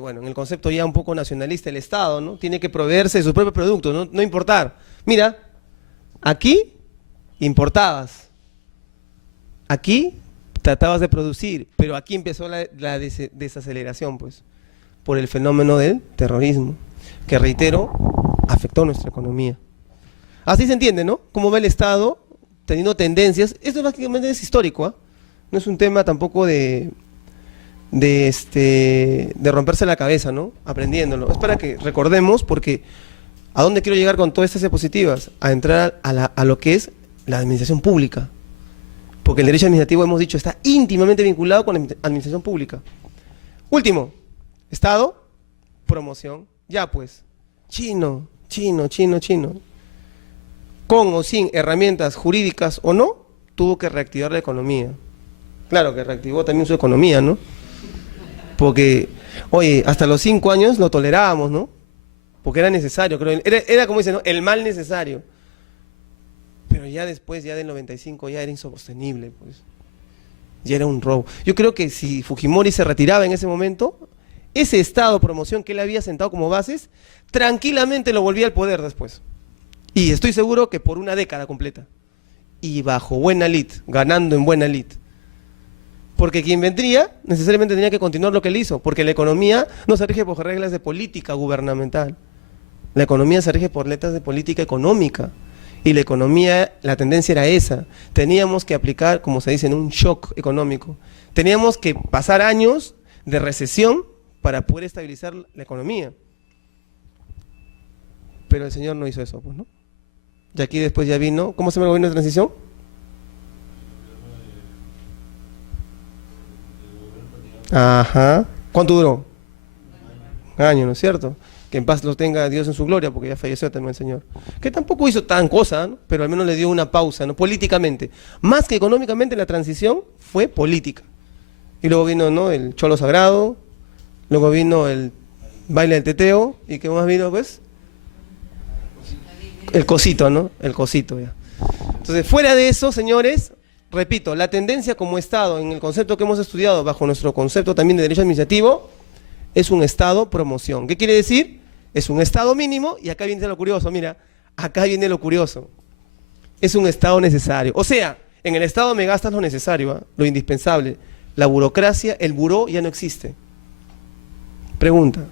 Bueno, en el concepto ya un poco nacionalista, el Estado, ¿no? Tiene que proveerse de sus propios productos, no importar. Mira, aquí importabas, aquí tratabas de producir, pero aquí empezó la desaceleración, pues, por el fenómeno del terrorismo, que, reitero, afectó nuestra economía. Así se entiende, ¿no? Cómo va el Estado teniendo tendencias. Esto básicamente es histórico, ¿ah? No es un tema tampoco de romperse la cabeza, ¿no? Aprendiéndolo. Es para que recordemos, porque ¿a dónde quiero llegar con todas estas diapositivas? A entrar a lo que es la administración pública. Porque el derecho administrativo, hemos dicho, está íntimamente vinculado con la administración pública. Último, Estado, promoción. Ya pues, chino. Con o sin herramientas jurídicas o no, tuvo que reactivar la economía. Claro que reactivó también su economía, ¿no? Porque, oye, hasta los 5 años lo tolerábamos, ¿no? Porque era necesario, creo. Era como dicen, ¿no? El mal necesario. Pero ya después, ya del 95, ya era insostenible, pues. Ya era un robo. Yo creo que si Fujimori se retiraba en ese momento, ese Estado de promoción que él había sentado como bases, tranquilamente lo volvía al poder después. Y estoy seguro que por una década completa. Y bajo buena lid, ganando en buena lid. Porque quien vendría necesariamente tenía que continuar lo que él hizo, porque la economía no se rige por reglas de política gubernamental. La economía se rige por letras de política económica. Y la economía, la tendencia era esa. Teníamos que aplicar, como se dice, un shock económico. Teníamos que pasar años de recesión para poder estabilizar la economía. Pero el señor no hizo eso, pues, ¿no? Y aquí después ya vino, ¿cómo se llama el gobierno de transición? Ajá. ¿Cuánto duró? Un año, ¿no es cierto? Que en paz lo tenga Dios en su gloria, porque ya falleció también el señor. Que tampoco hizo tan cosa, ¿no? Pero al menos le dio una pausa, ¿no? Políticamente. Más que económicamente, la transición fue política. Y luego vino, ¿no? El cholo sagrado, luego vino el baile del teteo, y ¿qué más vino, pues? El cosito, ¿no? El cosito, ya. Entonces, fuera de eso, señores, repito, la tendencia como Estado, en el concepto que hemos estudiado, bajo nuestro concepto también de derecho administrativo, es un Estado promoción. ¿Qué quiere decir? Es un Estado mínimo, y acá viene lo curioso, mira, acá viene lo curioso. Es un Estado necesario. O sea, en el Estado me gastas lo necesario, ¿eh? Lo indispensable. La burocracia, el buró ya no existe. Pregunta,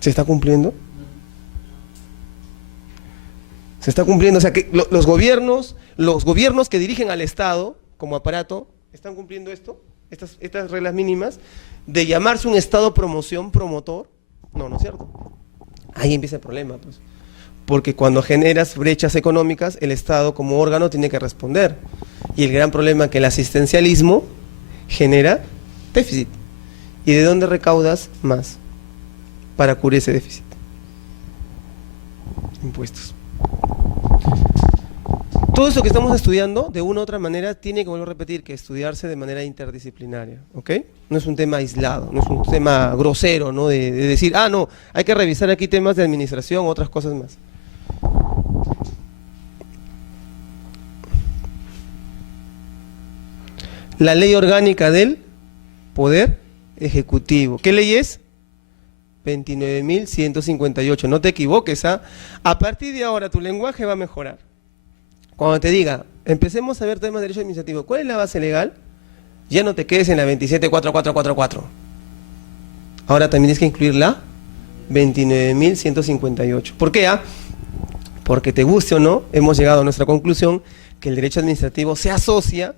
¿se está cumpliendo? Se está cumpliendo, o sea que los gobiernos que dirigen al Estado como aparato, ¿están cumpliendo estas reglas mínimas de llamarse un Estado promoción, promotor? No, no es cierto. Ahí empieza el problema, pues. Porque cuando generas brechas económicas, el Estado como órgano tiene que responder. Y el gran problema es que el asistencialismo genera déficit. ¿Y de dónde recaudas más para cubrir ese déficit? Impuestos. Todo esto que estamos estudiando, de una u otra manera, tiene que, volver a repetir, que estudiarse de manera interdisciplinaria, ¿ok? No es un tema aislado, no es un tema grosero, ¿no? De decir, no, hay que revisar aquí temas de administración, otras cosas más. La ley orgánica del Poder Ejecutivo. ¿Qué ley es? 29.158. No te equivoques, ¿ah? A partir de ahora tu lenguaje va a mejorar. Cuando te diga, empecemos a ver temas de derecho administrativo, ¿cuál es la base legal? Ya no te quedes en la 27.4444. Ahora también tienes que incluir la 29.158. ¿Por qué? Porque te guste o no, hemos llegado a nuestra conclusión que el derecho administrativo se asocia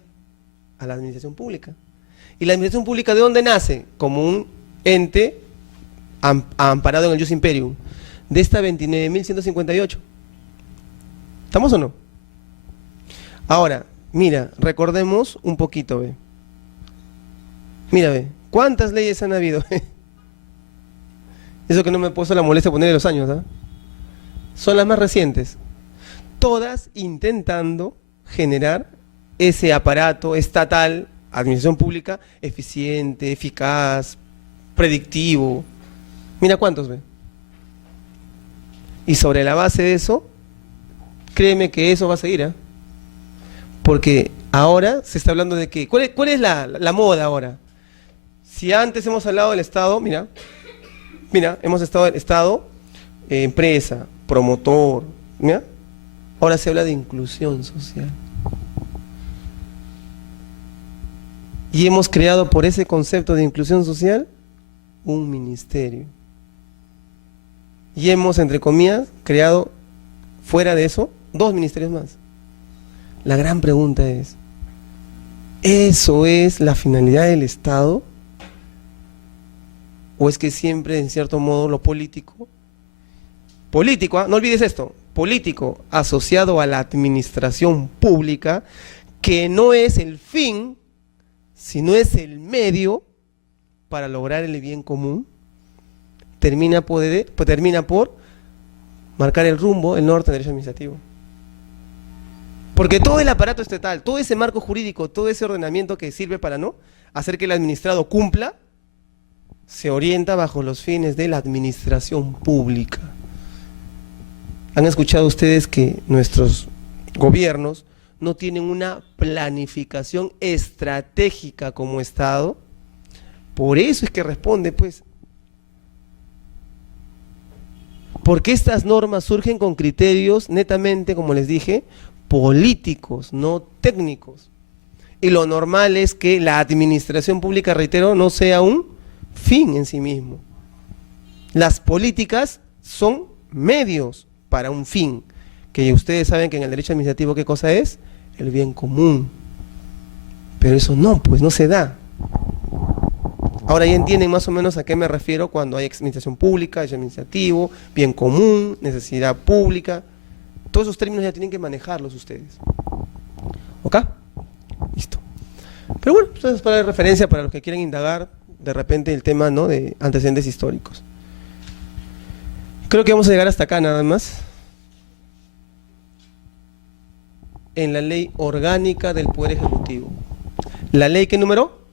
a la administración pública. ¿Y la administración pública de dónde nace? Como un ente amparado en el Jus Imperium, de esta 29.158. ¿Estamos o no? Ahora, Mira, recordemos un poquito, ve. Mira, ve, ¿cuántas leyes han habido? Eso que no me he puesto la molestia de ponerle los años, ¿ah? Son las más recientes. Todas intentando generar ese aparato estatal, administración pública, eficiente, eficaz, predictivo. Mira cuántos, ve. Y sobre la base de eso, créeme que eso va a seguir, ¿eh? Porque ahora se está hablando de que, ¿cuál es la moda ahora? Si antes hemos hablado del Estado, mira, hemos estado del Estado, empresa, promotor, mira, ahora se habla de inclusión social. Y hemos creado por ese concepto de inclusión social un ministerio. Y hemos, entre comillas, creado, fuera de eso, 2 ministerios más. La gran pregunta es, ¿eso es la finalidad del Estado? ¿O es que siempre, en cierto modo, lo político, no olvides esto, político asociado a la administración pública, que no es el fin, sino es el medio para lograr el bien común, termina por marcar el rumbo, el norte del derecho administrativo? Porque todo el aparato estatal, todo ese marco jurídico, todo ese ordenamiento que sirve para no hacer que el administrado cumpla, se orienta bajo los fines de la administración pública. ¿Han escuchado ustedes que nuestros gobiernos no tienen una planificación estratégica como Estado? Por eso es que responde, pues. Porque estas normas surgen con criterios netamente, como les dije, políticos, no técnicos. Y lo normal es que la administración pública, reitero, no sea un fin en sí mismo. Las políticas son medios para un fin, que ustedes saben que en el derecho administrativo, ¿qué cosa es? El bien común. Pero eso no, pues no se da. Ahora ya entienden más o menos a qué me refiero cuando hay administración pública, derecho administrativo, bien común, necesidad pública. Todos esos términos ya tienen que manejarlos ustedes. ¿Ok? Listo. Pero bueno, eso es para referencia para los que quieren indagar de repente el tema, ¿no?, de antecedentes históricos. Creo que vamos a llegar hasta acá nada más. En la ley orgánica del Poder Ejecutivo. ¿La ley qué número?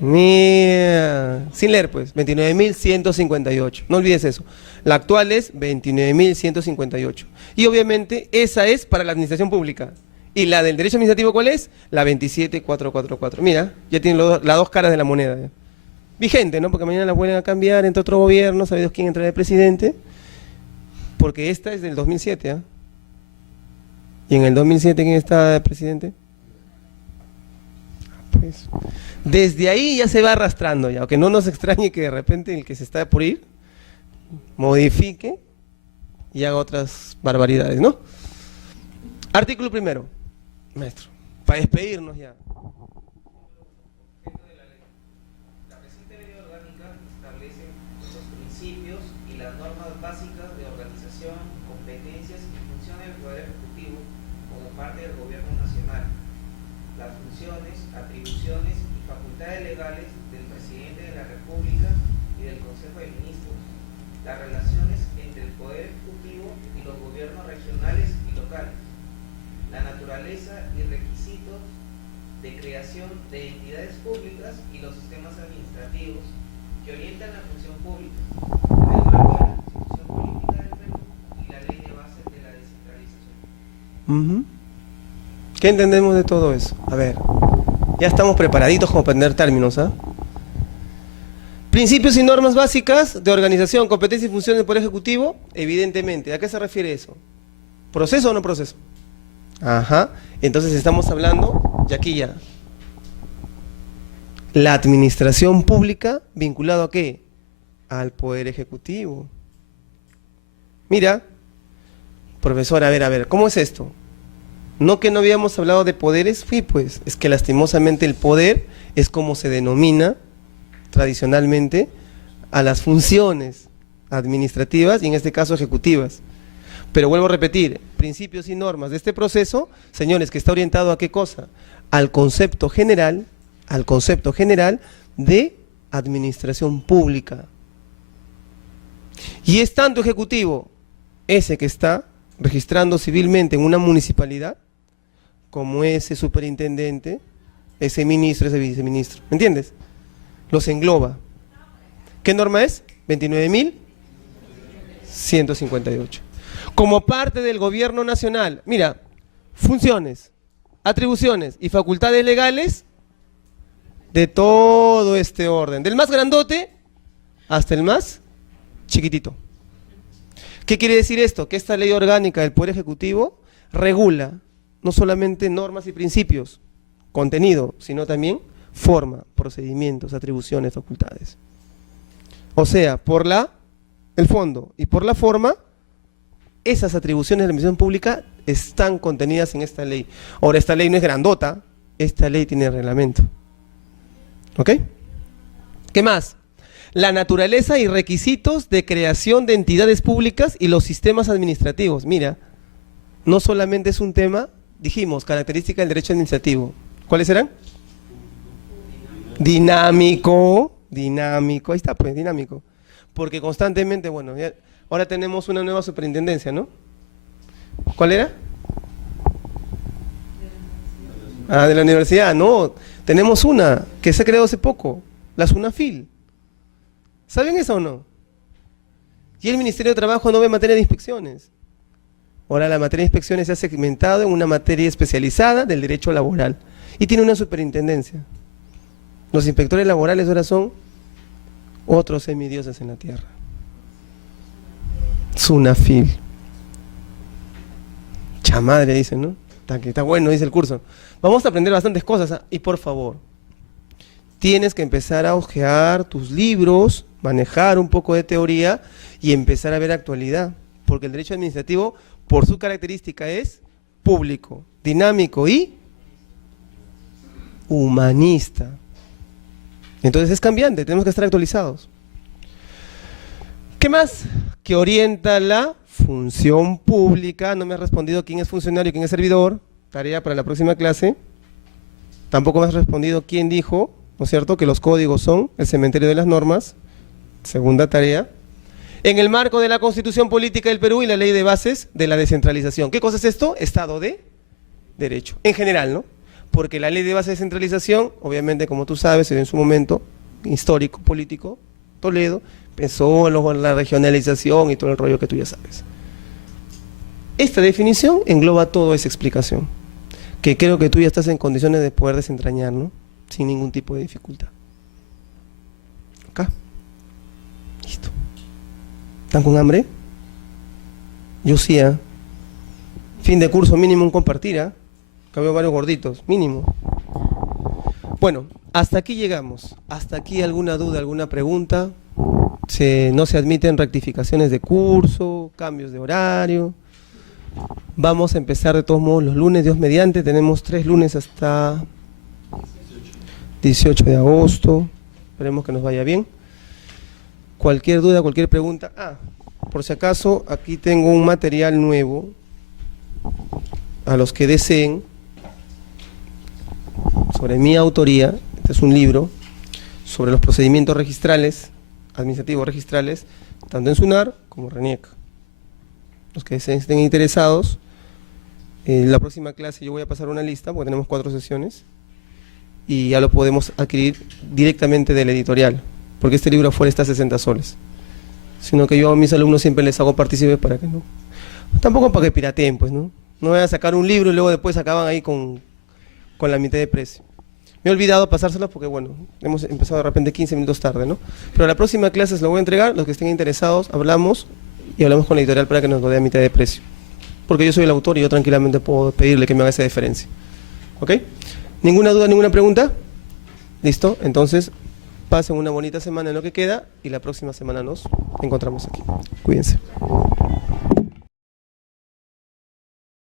Mira, sin leer pues, 29.158. No olvides eso. La actual es 29.158. Y obviamente esa es para la administración pública. ¿Y la del derecho administrativo cuál es? La 27.444. Mira, ya tienen las dos caras de la moneda. ¿Ya? Vigente, ¿no? Porque mañana la vuelven a cambiar entre otro gobierno, sabe Dios quién entra de presidente. Porque esta es del 2007, ¿ah? ¿Y en el 2007 quién está de presidente? Pues, desde ahí ya se va arrastrando ya, aunque no nos extrañe que de repente el que se está por ir modifique y haga otras barbaridades, ¿no? Artículo primero, maestro, para despedirnos ya. La presente ley orgánica establece los principios y las normas básicas de organización, competencias y funciones del Poder Ejecutivo como parte del Gobierno Nacional, las funciones, atribuciones y facultades legales del Presidente de la República y del Consejo de Ministros, las relaciones entre el Poder Ejecutivo y los gobiernos regionales y locales, la naturaleza y requisitos de creación de entidades públicas y los sistemas administrativos que orientan la función pública, el marco de la Constitución Política del Perú y la ley de bases de la descentralización. ¿Qué entendemos de todo eso? A ver, ya estamos preparaditos como aprender términos, ¿ah? Principios y normas básicas de organización, competencia y función del Poder Ejecutivo, evidentemente. ¿A qué se refiere eso? ¿Proceso o no proceso? Ajá, entonces estamos hablando, y aquí ya, la administración pública vinculado ¿a qué? Al Poder Ejecutivo. Mira, profesor, a ver, ¿cómo es esto? No que no habíamos hablado de poderes, sí, pues, es que lastimosamente el poder es como se denomina tradicionalmente a las funciones administrativas y en este caso ejecutivas. Pero vuelvo a repetir, principios y normas de este proceso, señores, que está orientado a qué cosa? Al concepto general de administración pública. Y es tanto ejecutivo ese que está registrando civilmente en una municipalidad, como ese superintendente, ese ministro, ese viceministro. ¿Me entiendes? Los engloba. ¿Qué norma es? 29.158. Como parte del gobierno nacional, mira, funciones, atribuciones y facultades legales de todo este orden, del más grandote hasta el más chiquitito. ¿Qué quiere decir esto? Que esta ley orgánica del Poder Ejecutivo regula no solamente normas y principios, contenido, sino también forma, procedimientos, atribuciones, facultades. O sea, por el fondo y por la forma, esas atribuciones de la administración pública están contenidas en esta ley. Ahora, esta ley no es grandota, esta ley tiene reglamento. ¿Ok? ¿Qué más? La naturaleza y requisitos de creación de entidades públicas y los sistemas administrativos. Mira, no solamente es un tema, dijimos, característica del derecho administrativo. ¿Cuáles serán? Dinámico, ahí está pues, dinámico. Porque constantemente, bueno, ya, ahora tenemos una nueva superintendencia, ¿no? ¿Cuál era? Ah, de la universidad, no, tenemos una que se ha creado hace poco, la SUNAFIL. ¿Saben eso o no? Y el Ministerio de Trabajo no ve materia de inspecciones. Ahora la materia de inspecciones se ha segmentado en una materia especializada del derecho laboral y tiene una superintendencia. Los inspectores laborales ahora son otros semidioses en la tierra. SUNAFIL. Chamadre, dicen, ¿no? Está bueno, dice el curso. Vamos a aprender bastantes cosas, ¿eh? Y por favor, tienes que empezar a hojear tus libros, manejar un poco de teoría y empezar a ver actualidad, porque el derecho administrativo, por su característica, es público, dinámico y humanista. Entonces es cambiante, tenemos que estar actualizados. ¿Qué más? Que orienta la función pública. No me has respondido quién es funcionario y quién es servidor. Tarea para la próxima clase. Tampoco me has respondido quién dijo, ¿no es cierto?, que los códigos son el cementerio de las normas. Segunda tarea. En el marco de la Constitución Política del Perú y la Ley de Bases de la Descentralización. ¿Qué cosa es esto? Estado de Derecho. En general, ¿no? Porque la Ley de Bases de Descentralización, obviamente, como tú sabes, en su momento histórico, político, Toledo, empezó la regionalización y todo el rollo que tú ya sabes. Esta definición engloba toda esa explicación, que creo que tú ya estás en condiciones de poder desentrañar, ¿no? Sin ningún tipo de dificultad. Acá. Listo. ¿Están con hambre? Yo sí, ¿eh? Fin de curso mínimo un compartir, ¿eh? Que veo varios gorditos, mínimo. Bueno, hasta aquí llegamos. Hasta aquí alguna duda, alguna pregunta. No se admiten rectificaciones de curso, cambios de horario. Vamos a empezar de todos modos los lunes, Dios mediante. Tenemos 3 lunes hasta 18 de agosto. Esperemos que nos vaya bien. Cualquier duda, cualquier pregunta. Por si acaso, aquí tengo un material nuevo. A los que deseen, sobre mi autoría, este es un libro sobre los procedimientos registrales, administrativos registrales, tanto en SUNAR como RENIEC. Los que estén interesados, la próxima clase yo voy a pasar una lista, porque tenemos 4 sesiones, y ya lo podemos adquirir directamente de la editorial, porque este libro afuera está a 60 soles. Sino que yo a mis alumnos siempre les hago partícipes para que no, tampoco para que pirateen, pues, ¿no? No voy a sacar un libro y luego después acaban ahí con la mitad de precio. Me he olvidado pasárselos porque, bueno, hemos empezado de repente 15 minutos tarde, ¿no? Pero la próxima clase se lo voy a entregar, los que estén interesados, hablamos y hablamos con la editorial para que nos lo dé a mitad de precio. Porque yo soy el autor y yo tranquilamente puedo pedirle que me haga esa diferencia. ¿Ok? ¿Ninguna duda, ninguna pregunta? ¿Listo? Entonces, pasen una bonita semana en lo que queda y la próxima semana nos encontramos aquí. Cuídense.